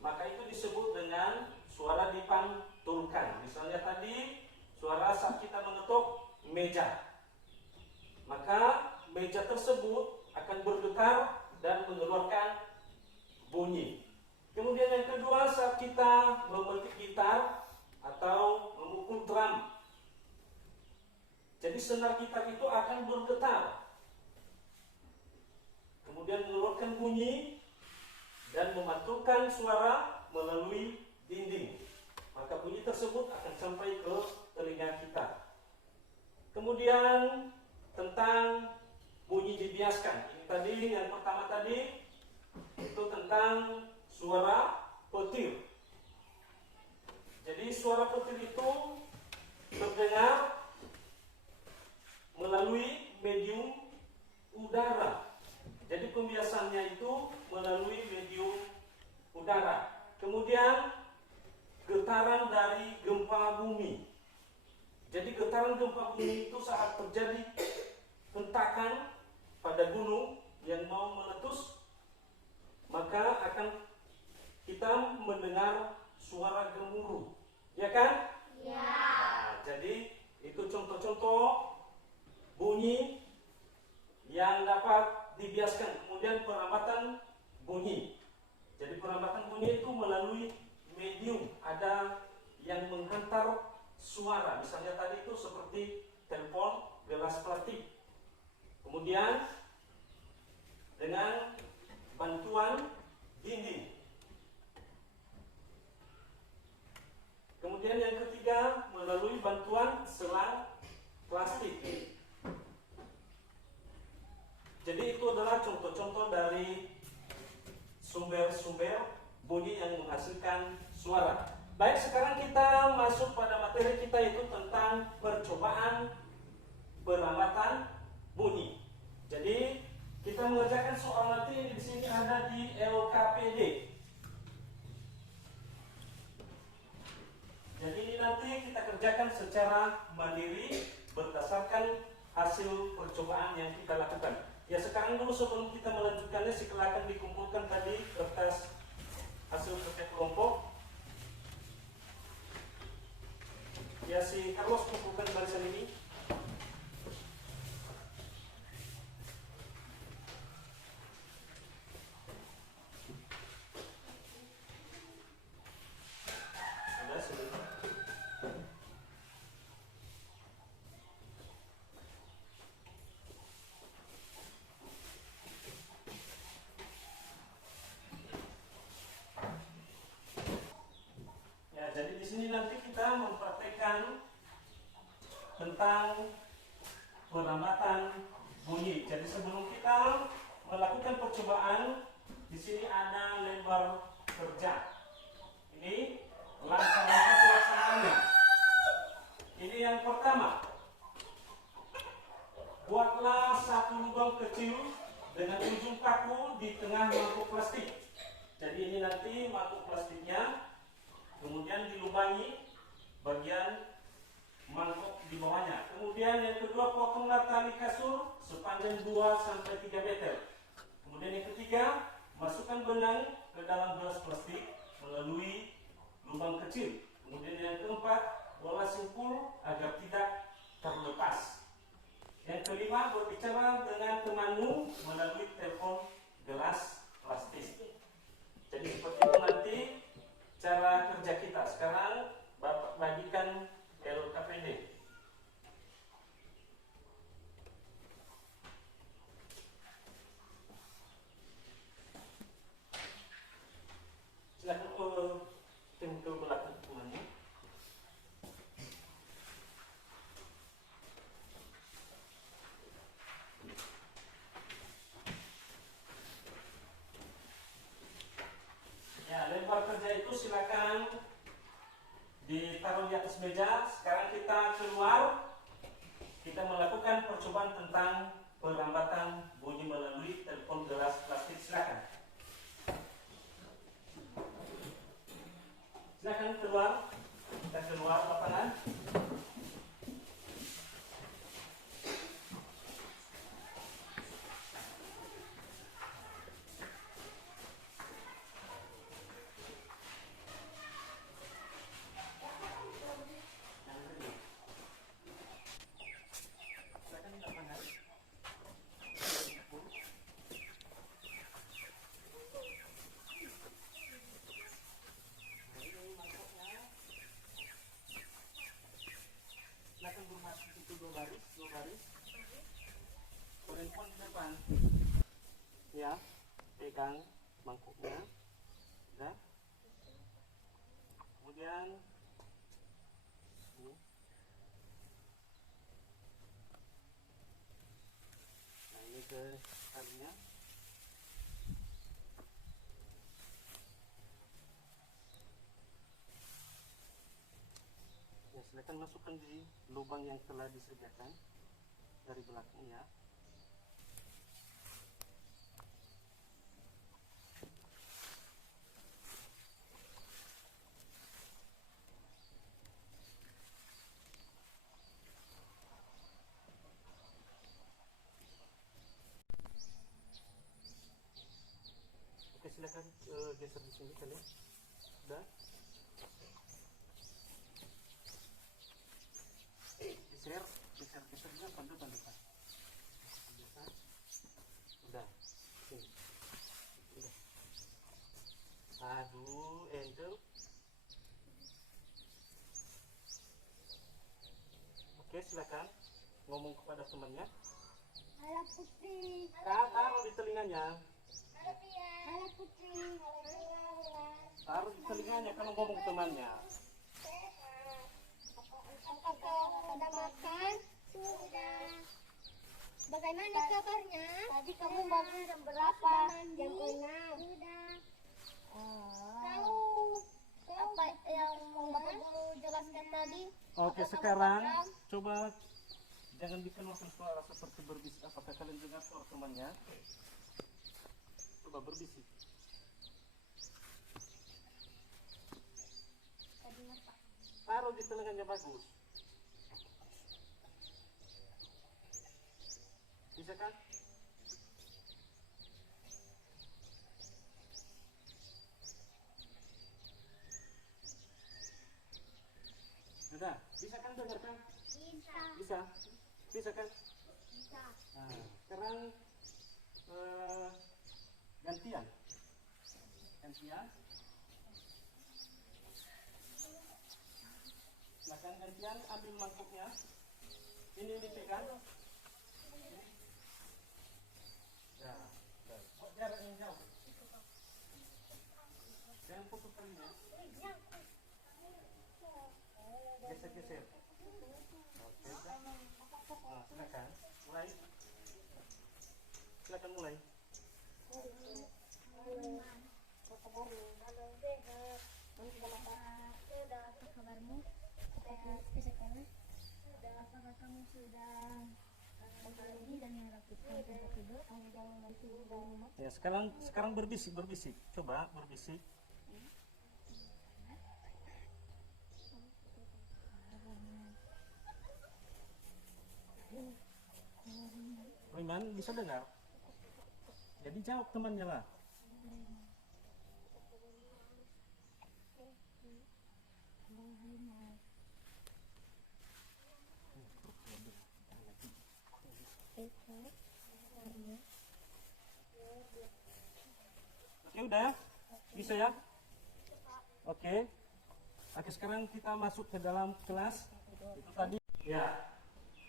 maka itu disebut dengan suara dipantulkan. Misalnya tadi suara saat kita mengetuk meja, maka meja tersebut akan bergetar dan mengeluarkan bunyi. Kemudian yang kedua, saat kita memetik gitar atau memukul drum, jadi senar gitar itu akan bergetar, kemudian mengeluarkan bunyi dan memantulkan suara melalui dinding. Maka bunyi tersebut akan sampai ke telinga kita. Kemudian tentang bunyi dibiaskan. Ini tadi yang pertama tadi itu tentang suara petir. Jadi suara petir itu terdengar melalui medium udara. Jadi pembiasaannya itu melalui medium udara. Kemudian getaran dari gempa bumi. Jadi getaran gempa bumi itu saat terjadi hentakan pada gunung yang mau meletus, maka akan kita mendengar suara gemuruh, ya kan? Ya. Nah, jadi itu contoh-contoh bunyi yang dapat dibiaskan. Kemudian perambatan bunyi. Jadi perambatan bunyi itu melalui medium, ada yang menghantar suara. Misalnya tadi itu seperti telepon gelas plastik. Kemudian dengan bantuan dinding. Kemudian yang ketiga melalui bantuan selang plastik. Jadi itu adalah contoh-contoh dari sumber-sumber bunyi yang menghasilkan suara. Baik, sekarang kita masuk pada materi kita, itu tentang percobaan perambatan bunyi. Jadi kita mengerjakan soal nanti di sini ada di LKPD. Jadi ini nanti kita kerjakan secara mandiri berdasarkan hasil percobaan yang kita lakukan. Ya, sekarang dulu sebelum kita melanjutkannya, silakan dikumpulkan tadi kertas hasil kerja kelompok. Ya, si Carlos kumpulkan barisan ini. Sudah. Ya, jadi di sini nanti kita mempraktekkan tentang perambatan bunyi. Jadi sebelum kita melakukan percobaan, di sini ada lembar kerja. Ini langkah-langkah pelaksanaannya. Ini yang pertama. Buatlah satu lubang kecil dengan ujung paku di tengah mangkuk plastik. Jadi ini nanti mangkuk plastiknya, kemudian dilubangi bagian mangkok di bawahnya. Kemudian yang kedua, potonglah tali kasur sepanjang 2 sampai 3 meter. Kemudian yang ketiga, masukkan benang ke dalam gelas plastik melalui lubang kecil. Kemudian yang keempat, bola simpul agar tidak terlepas. Yang kelima, berbicara dengan temanmu melalui telepon gelas plastik. Jadi seperti itu nanti cara kerja kita. Sekarang Bapak bagikan LKPD. Silakan tim ke belakang temannya. Ya, lempar kerja itu silakan ditaruh di atas meja. Sekarang kita keluar. Kita melakukan percobaan tentang perlambatan bunyi melalui telepon gelas plastik. Silakan. Silakan keluar. Kita keluar lapangan. Silakan bermasuk itu dua baris. Perempuan di depan. Ya, pegang mangkuknya. Sudah. Kemudian ini. Nah, ini ke talinya. Ya, silakan masukkan di lubang yang telah disediakan dari belakangnya. Oke, silakan geser di sini kalian. Sudah. Gesernya bantu Pak. Udah. Sini. Udah. Aduh, Angel. Oke, silakan ngomong kepada temannya. Halo Putri. Taruh di telinganya. Halo Pia. Halo Putri. Taruh di telinganya kalau ngomong ke temannya. Apakah sudah makan? Sudah. Bagaimana kabarnya? Tadi kamu bangun jam berapa? Jam 6. Sudah. Tahu apa yang Bapak Guru jelaskan tadi? Oke, sekarang coba jangan dikeluarkan suara seperti berbisik. Apakah kalian dengar suara temannya? Coba berbisik. Taruh di telinganya bagus. Bisa kan? Sudah, bisa kan dengarkan? Bisa. Bisa? Bisa kan? Bisa. Nah, sekarang gantian. Silakan gantian, ambil mangkuknya. Ini pegang. Nah, kok jarak yang jauh? Jangan putus talinya. Geser. Oke, nah, silakan mulai. Apa kabarmu? Apakah kamu sudah mandi dan merapikan tempat tidur? Ya, sekarang berbisik. Coba berbisik. teman bisa dengar? Jadi jawab temannya lah. Oke, udah? Bisa ya? Oke. Oke, sekarang kita masuk ke dalam kelas. Itu tadi. Ya.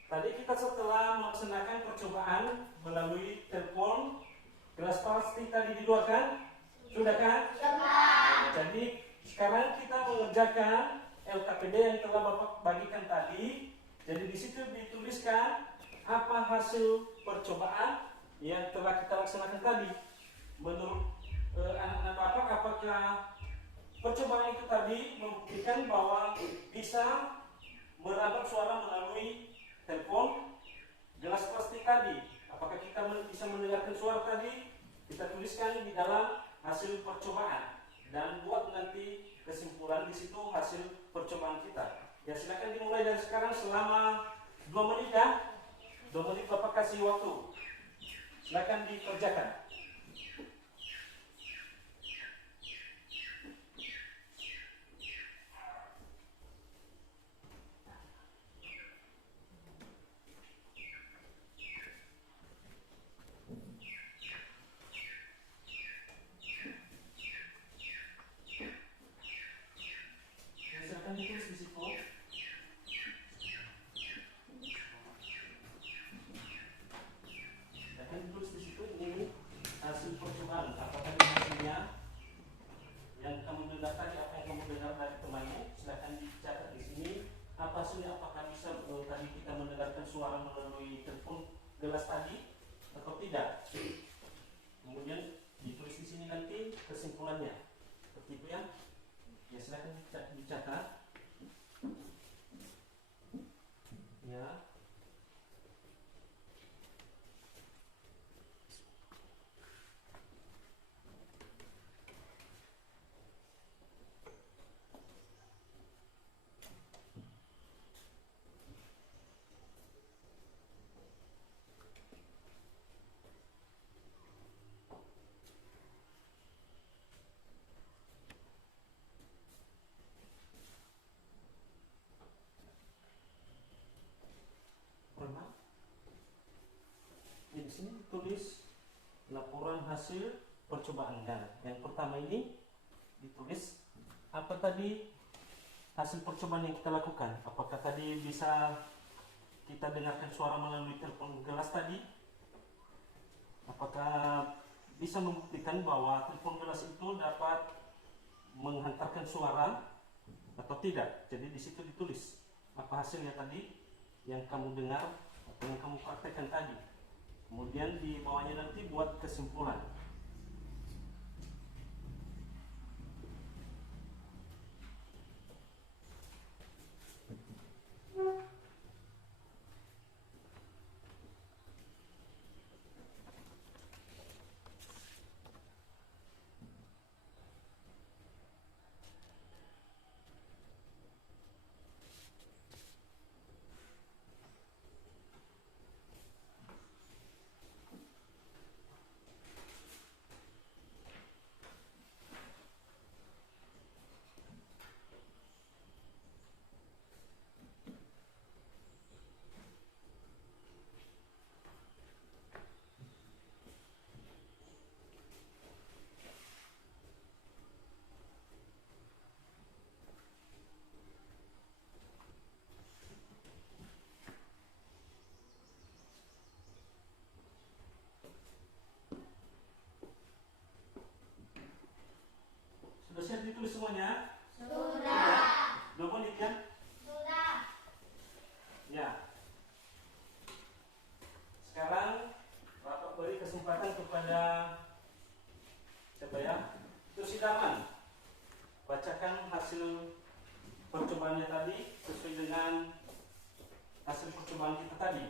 Tadi kita setelah melaksanakan percobaan melalui telepon, kelas plastik tadi di luar kan? Sudah kan? Sudah. Jadi sekarang kita mengerjakan LKPD yang telah Bapak bagikan tadi. Jadi di situ dituliskan apa hasil percobaan yang telah kita laksanakan tadi. Menurut anak-anak Bapak, apakah percobaan itu tadi membuktikan bahwa bisa merambat suara melalui telepon gelas plastik tadi? Apakah kita bisa mendengarkan suara tadi? Kita tuliskan di dalam hasil percobaan dan buat nanti kesimpulan di situ hasil percobaan kita. Ya, silakan dimulai dari sekarang selama 2 menit ya. 2 menit Bapak kasih waktu. Silakan dikerjakan. Silakan ditulis di situ. Silakan ditulis di situ ini hasil percobaan. Apakah ini hasilnya yang kamu dengar tadi, apa yang kamu dengar dari temanmu? Silakan dicatat di sini. Apa hasilnya? Apakah bisa tadi kita mendengarkan suara melalui telepon gelas tadi atau tidak? Kemudian ditulis di sini nanti kesimpulannya. Seperti itu ya. Ya, silakan dicatat. Ya. Pernah? Di sini tulis laporan hasil percobaannya. Yang pertama ini ditulis apa tadi hasil percobaan yang kita lakukan. Apakah tadi bisa kita dengarkan suara melalui telepon gelas tadi? Apakah bisa membuktikan bahwa telepon gelas itu dapat menghantarkan suara atau tidak? Jadi di situ ditulis apa hasilnya tadi yang kamu dengar atau yang kamu praktekkan tadi. Kemudian di bawahnya nanti buat kesimpulan. Sudah siap ditulis semuanya? Sudah. 2 menit ya? Sudah. Ya. Sekarang Bapak beri kesempatan kepada siapa ya? Susidarman. Bacakan hasil percobaannya tadi sesuai dengan hasil percobaan kita tadi.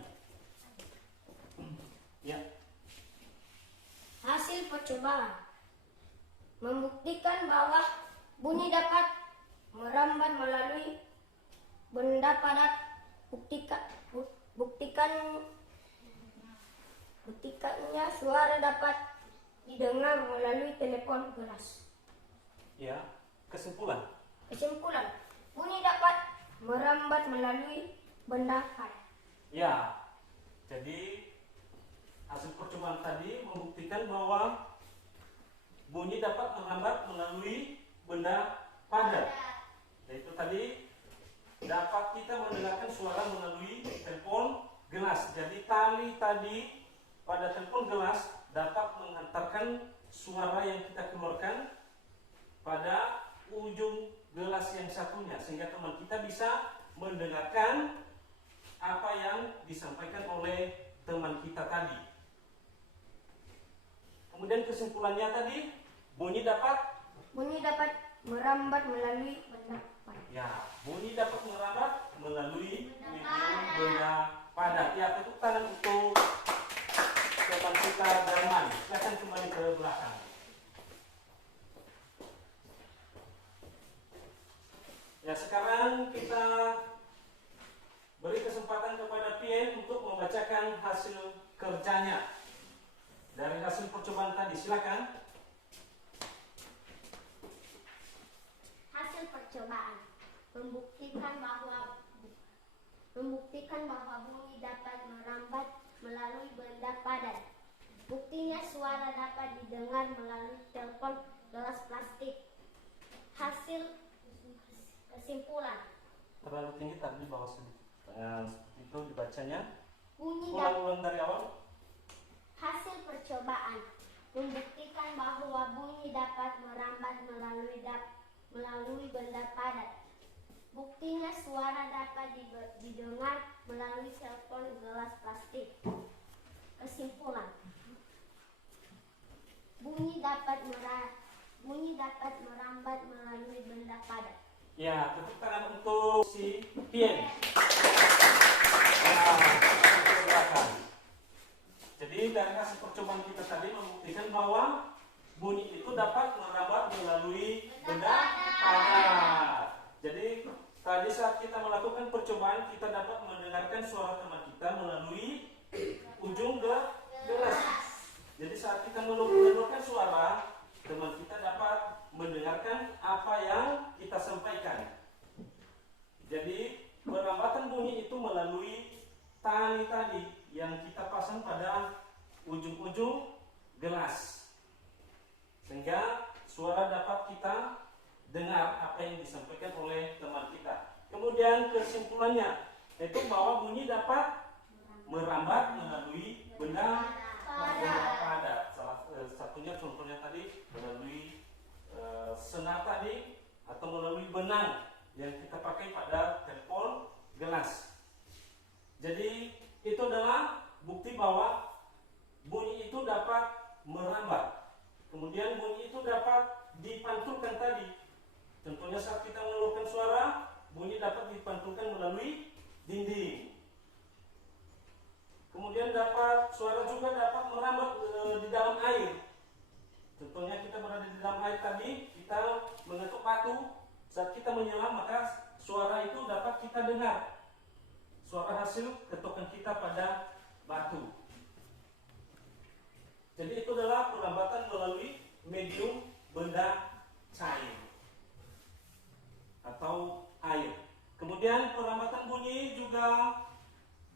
Ya. Hasil percobaan membuktikan bahwa bunyi dapat merambat melalui benda padat. Buktikan Buktikannya suara dapat didengar melalui telepon gelas. Ya, kesimpulan. Kesimpulan, bunyi dapat merambat melalui benda padat. Ya, jadi hasil percobaan tadi membuktikan bahwa bunyi dapat merambat melalui benda padat. Yaitu tadi dapat kita mendengarkan suara melalui telepon gelas. Jadi tali tadi pada telepon gelas dapat mengantarkan suara yang kita keluarkan pada ujung gelas yang satunya, sehingga teman kita bisa mendengarkan apa yang disampaikan oleh teman kita tadi. Kemudian kesimpulannya tadi, bunyi dapat merambat melalui benda padat. ya, bunyi dapat merambat melalui medium benda padat. Ya, tepuk tangan untuk teman kita Darman. Silakan kembali ke belakang. Ya, sekarang kita beri kesempatan kepada Pien untuk membacakan hasil kerjanya dari hasil percobaan tadi. Silakan. Hasil percobaan membuktikan bahwa bunyi dapat merambat melalui benda padat. Buktinya suara dapat didengar melalui telepon gelas plastik. Hasil kesimpulan, Terlalu tinggi tadi di bawah sedikit. Seperti itu dibacanya. bunyi dapat Ulang-ulang dari awal. hasil percobaan membuktikan bahwa bunyi dapat merambat melalui benda padat. Buktinya suara dapat didengar melalui telepon gelas plastik. Kesimpulan, bunyi dapat merambat melalui benda padat. Ya, tepuk tangan untuk si Pien. Ya, silakan. Jadi dari hasil percobaan kita tadi membuktikan bahwa bunyi itu dapat merambat melalui benda padat. Jadi tadi saat kita melakukan percobaan, kita dapat mendengarkan suara teman kita melalui ujung gelas. Jadi saat kita mengeluarkan suara, teman kita dapat mendengarkan apa yang kita sampaikan. Jadi perambatan bunyi itu melalui tali tadi yang kita pasang pada ujung-ujung gelas, sehingga suara dapat kita dengar apa yang disampaikan oleh teman kita. Kemudian kesimpulannya yaitu bahwa bunyi dapat merambat melalui benda padat. Salah satunya contohnya tadi melalui senar tadi atau melalui benang yang kita pakai pada telepon gelas. Jadi itu adalah bukti bahwa bunyi itu dapat merambat. Kemudian bunyi itu dapat dipantulkan tadi. Contohnya saat kita mengeluarkan suara, bunyi dapat dipantulkan melalui dinding. Kemudian suara juga dapat merambat di dalam air. Contohnya kita berada di dalam air tadi, kita mengetuk batu, saat kita menyelam maka suara itu dapat kita dengar. Suara hasil ketukan kita pada batu. Jadi itu adalah perambatan melalui medium benda cair atau air. Kemudian perambatan bunyi juga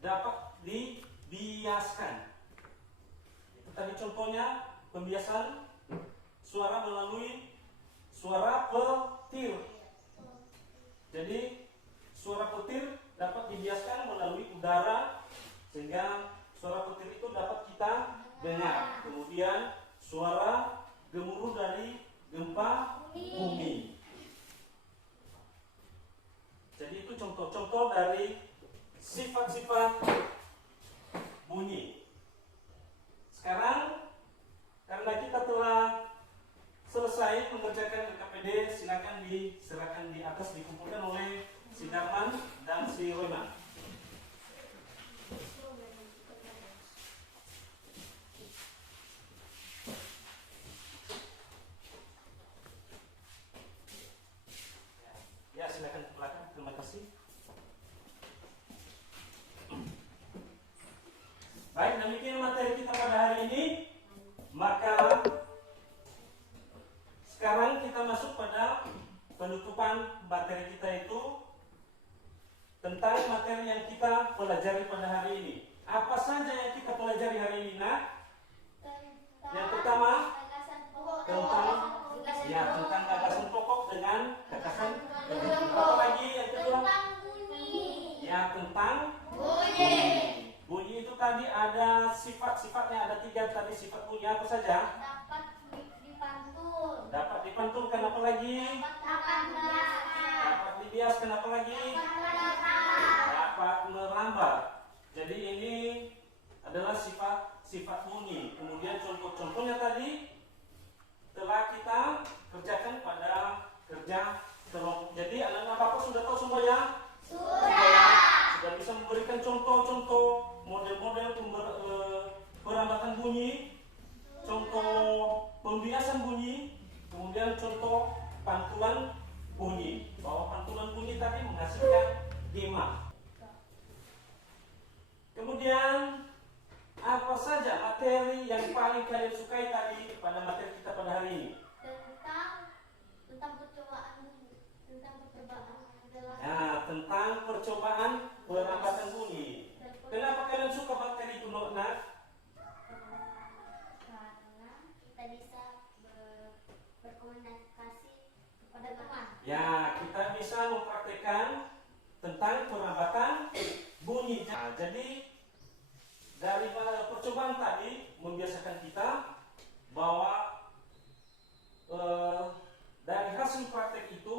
dapat dibiaskan. Itu tadi contohnya pembiasan suara melalui suara petir. Jadi suara petir dapat dibiaskan melalui udara sehingga suara petir itu dapat kita dengar. Kemudian suara gemuruh dari gempa bumi. Jadi itu contoh-contoh dari sifat-sifat bunyi. Sekarang karena kita telah selesai mengerjakan LKPD, silakan diserahkan di atas, dikumpulkan oleh si Darman dan si Roman. Ya, silakan ke belakang. Terima kasih. Baik. sifat-sifatnya ada 3 tadi sifat bunyi apa saja? Dapat dipantun. Dapat dipanturkan apa lagi? Dapat merasa. Dapat dibiaskan apa lagi? Dapat merambat. Jadi ini adalah sifat bunyi. Kemudian contoh-contohnya tadi telah kita kerjakan pada kerja kelompok. Jadi anak-anak Bapak sudah tahu semuanya? Sudah bisa memberikan contoh-contoh model-model perambatan bunyi, contoh pembiasan bunyi, kemudian contoh pantulan bunyi. Bahwa pantulan bunyi tadi menghasilkan gema. Kemudian apa saja materi yang paling kalian sukai tadi pada materi kita pada hari ini? Tentang percobaan adalah Tentang percobaan perambatan bunyi. Kenapa kalian suka materi itu, Nak? karena kita bisa berkomunikasi kepada teman. Ya, kita bisa mempraktekkan tentang perambatan bunyi. Jadi dari percobaan tadi membiasakan kita bahwa dari hasil praktek itu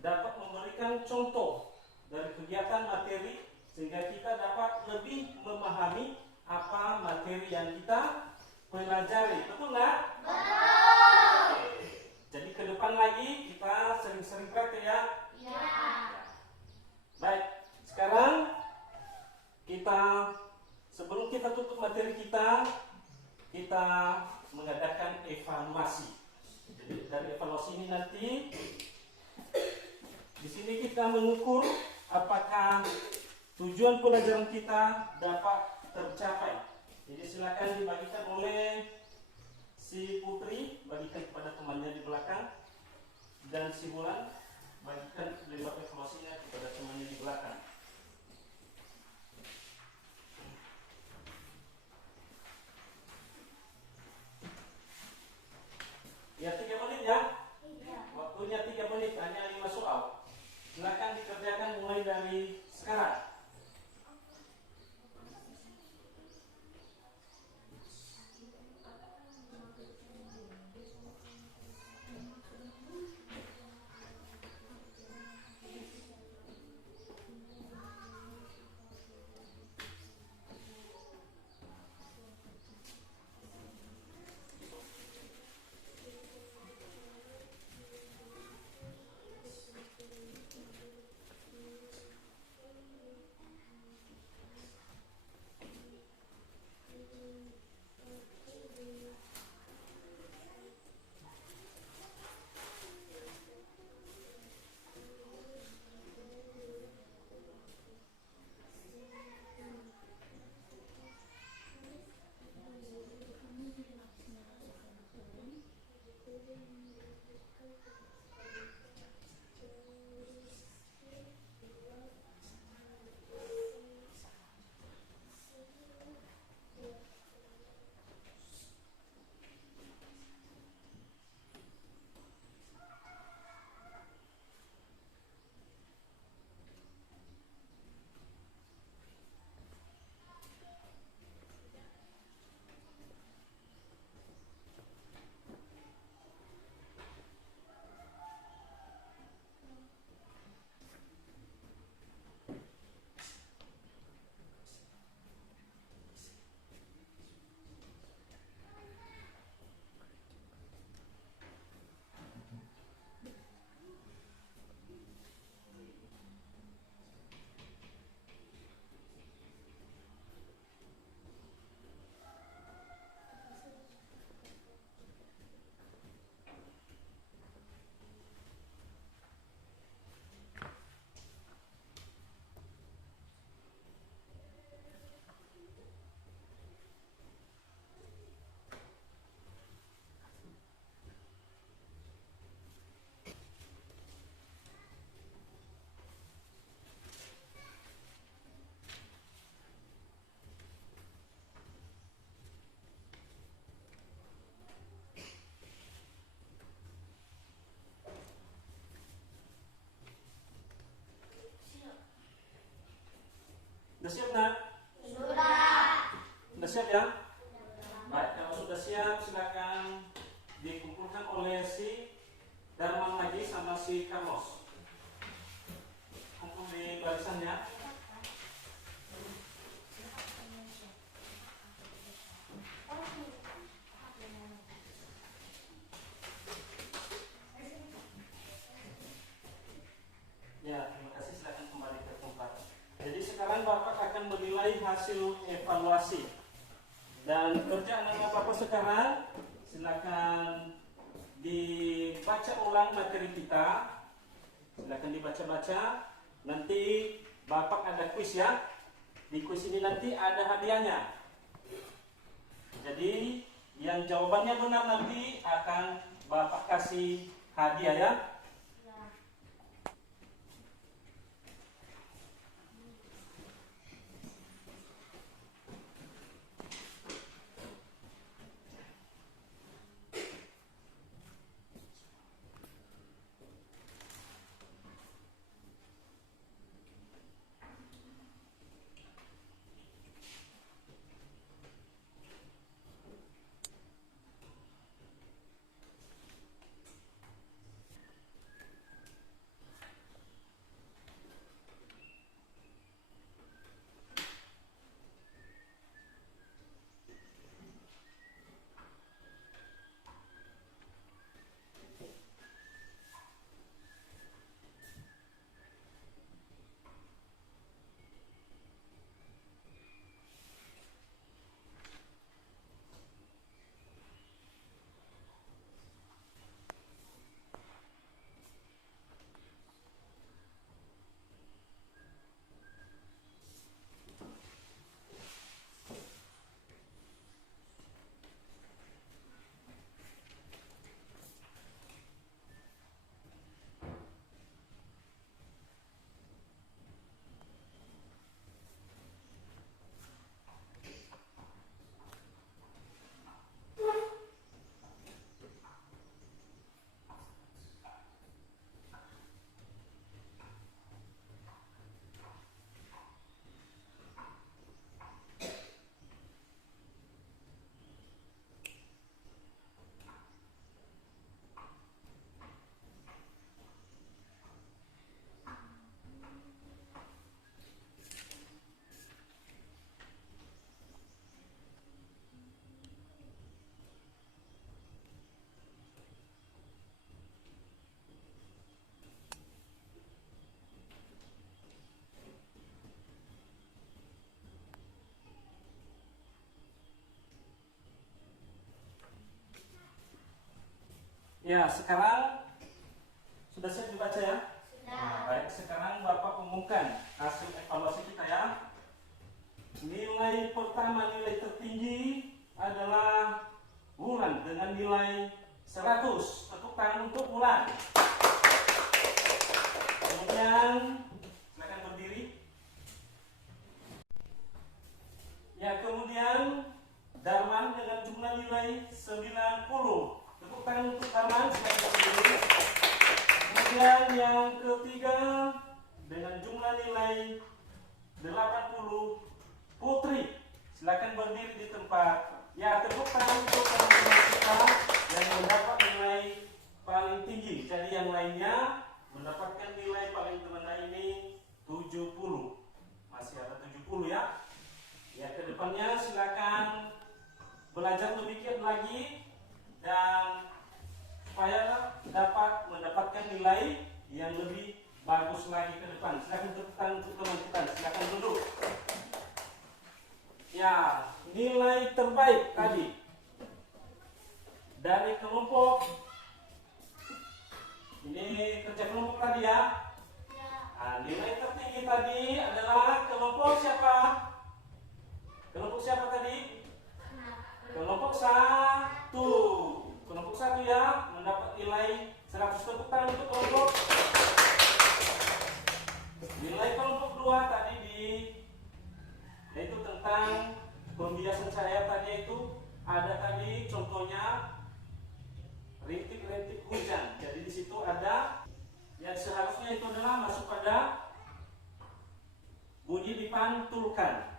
dapat memberikan contoh dari kegiatan materi sehingga kita dapat lebih memahami apa materi yang kita pelajari. Betul nggak? Betul. Jadi ke depan lagi kita sering-sering praktek ya. Ya. Baik, sekarang kita sebelum kita tutup materi kita mengadakan evaluasi. Jadi dari evaluasi ini nanti di sini kita mengukur apakah tujuan pelajaran kita dapat tercapai. Jadi silakan dibagikan oleh si Putri, bagikan kepada temannya di belakang, dan si Bulan bagikan lewat evaluasinya kepada temannya di belakang. Ya 3 menit ya. Waktunya 3 menit, hanya 5 soal. Silakan dikerjakan mulai dari sekarang. Udah siap, Nak? Sudah. Udah siap ya? Baik, kalau sudah siap silakan dikumpulkan oleh si Darman lagi sama si Carlos. Kumpul di barisannya. Ya, terima kasih. Silakan kembali ke tempat. Jadi sekarang Bapak akan menilai hasil evaluasi. Dan kerjaan anak Bapak sekarang, silakan dibaca ulang materi kita. Silakan dibaca-baca. Nanti Bapak ada kuis ya. Di kuis ini nanti ada hadiahnya. Jadi yang jawabannya benar nanti akan Bapak kasih hadiah ya. Ya, sekarang sudah siap dibaca ya? Nah, baik, sekarang Bapak umumkan hasil evaluasi kita ya. Nilai pertama, nilai tertinggi adalah Wulan dengan nilai 100. Tepuk tangan untuk Wulan. Kemudian silakan berdiri. Ya, kemudian Darman dengan jumlah nilai 90. Tepuk tangan untuk Darman, silakan berdiri. Kemudian yang ketiga dengan jumlah nilai 80, Putri. Silakan berdiri di tempat. Ya, tepuk tangan untuk teman-teman kita yang mendapat nilai paling tinggi. Jadi yang lainnya mendapatkan nilai paling terendah ini 70. Masih ada 70 ya. Ya, kedepannya silakan belajar lebih giat lagi dan supaya dapat mendapatkan nilai yang lebih bagus lagi ke depan. Silakan tepuk tangan untuk teman kita. Silakan duduk. Ya, nilai terbaik tadi dari kelompok ini kerja kelompok tadi ya. Nah, nilai tertinggi tadi adalah kelompok siapa? Kelompok siapa tadi? Kelompok 1. Kelompok 1 ya, mendapat nilai 100. Tepuk tangan untuk kelompok. Nilai kelompok 2 tadi yaitu tentang pembiasan cahaya tadi itu ada tadi contohnya rintik-rintik hujan. Jadi di situ ada yang seharusnya itu adalah masuk pada bunyi dipantulkan.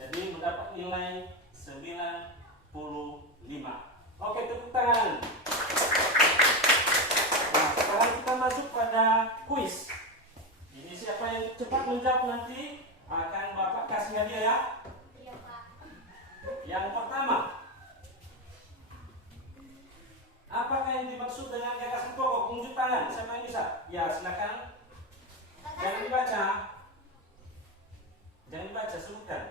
Jadi mendapat nilai 90. pertama, apakah yang dimaksud dengan gagasan pokok? Unjuk tangan, siapa yang bisa? Ya, silakan. Jangan dibaca. Jangan dibaca, sebutkan.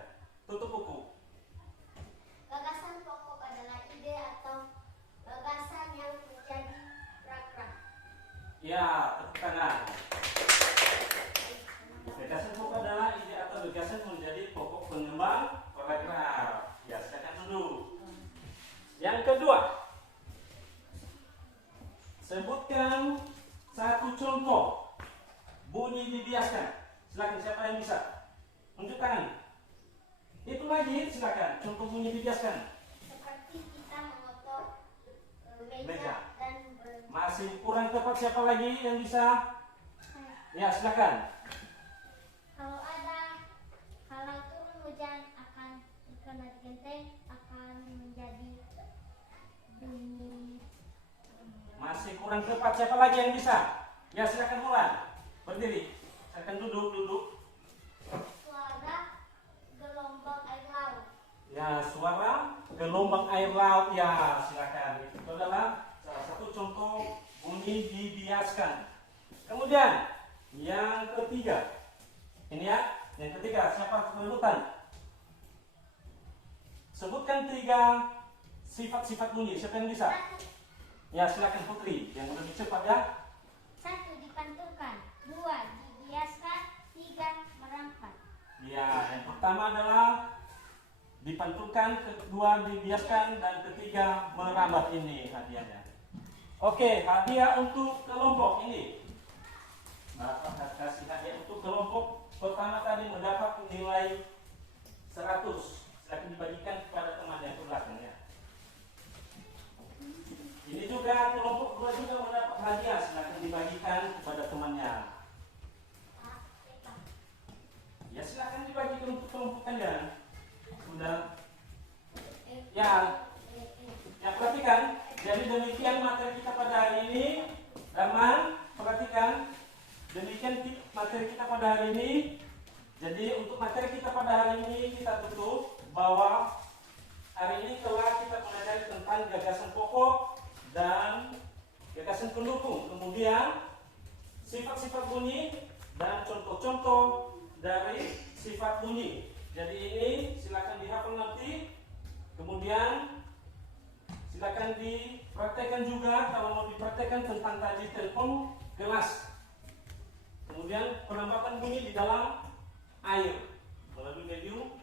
Tutup buku. Gagasan pokok adalah ide atau gagasan yang menjadi rak-rak. Ya, tepuk tangan. Gagasan pokok adalah ide atau gagasan menjadi pokok pengembang paragraf. Ya, silakan duduk. Yang kedua, sebutkan satu contoh bunyi dibiaskan. Silakan, siapa yang bisa? Unjuk tangan. Itu lagi, silakan. Contoh bunyi dibiaskan. Seperti kita mengotok Meja. meja dan Masih kurang tepat, siapa lagi yang bisa? Ya, silakan. kalau turun hujan akan terkena genteng akan menjadi bunyi. Masih kurang tepat, siapa lagi yang bisa? Ya, silakan mulai. Berdiri. Silakan duduk. Suara gelombang air laut. Ya, suara gelombang air laut. Ya, silakan. Itu adalah salah satu contoh bunyi dibiaskan. Kemudian yang ketiga, ini ya, yang ketiga, siapa perebutan? Sebutkan 3 sifat-sifat bunyi. Siapa yang bisa? Ya, silakan Putri, yang lebih cepat ya. 1. Dipantulkan. 2. Dibiaskan. 3. Merampas. Ya, yang pertama adalah dipantulkan, kedua dibiaskan, dan ketiga merambat. Ini hadiahnya. Oke, hadiah untuk kelompok ini. Bapak kasih hadiah untuk kelompok pertama tadi mendapat nilai 100. Silakan dibagikan kepada teman yang belakangnya. Ini juga kelompok 2 juga mendapat hadiah. Silakan dibagikan kepada temannya. Ya, silakan dibagikan untuk kelompok kalian. Sudah. Ya, perhatikan. Jadi demikian materi kita pada hari ini. Darman, perhatikan. Demikian materi kita pada hari ini. Jadi untuk materi kita pada hari ini kita tutup bahwa hari ini telah kita pelajari tentang gagasan pokok dan gagasan pendukung. Kemudian sifat-sifat bunyi dan contoh-contoh dari sifat bunyi. Jadi ini silakan dihafal nanti. Kemudian silakan dipraktekkan juga kalau mau dipraktekkan tentang tadi telepon gelas. Kemudian penempatan bunyi di dalam air melalui medium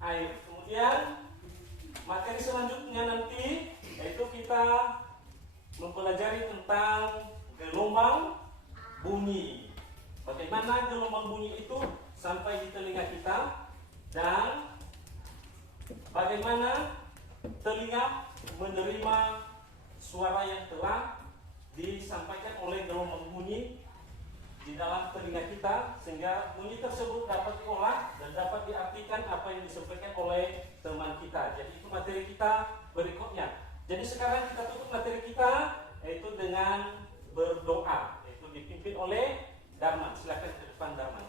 air. Kemudian materi selanjutnya nanti yaitu kita mempelajari tentang gelombang bunyi. Bagaimana gelombang bunyi itu sampai di telinga kita dan bagaimana telinga menerima suara yang telah disampaikan oleh gelombang bunyi di dalam telinga kita sehingga bunyi tersebut dapat diolah dan dapat diartikan apa yang disampaikan oleh teman kita. Jadi itu materi kita berikutnya. Jadi sekarang kita tutup materi kita yaitu dengan berdoa, yaitu dipimpin oleh Darman. Silakan ke depan Darman.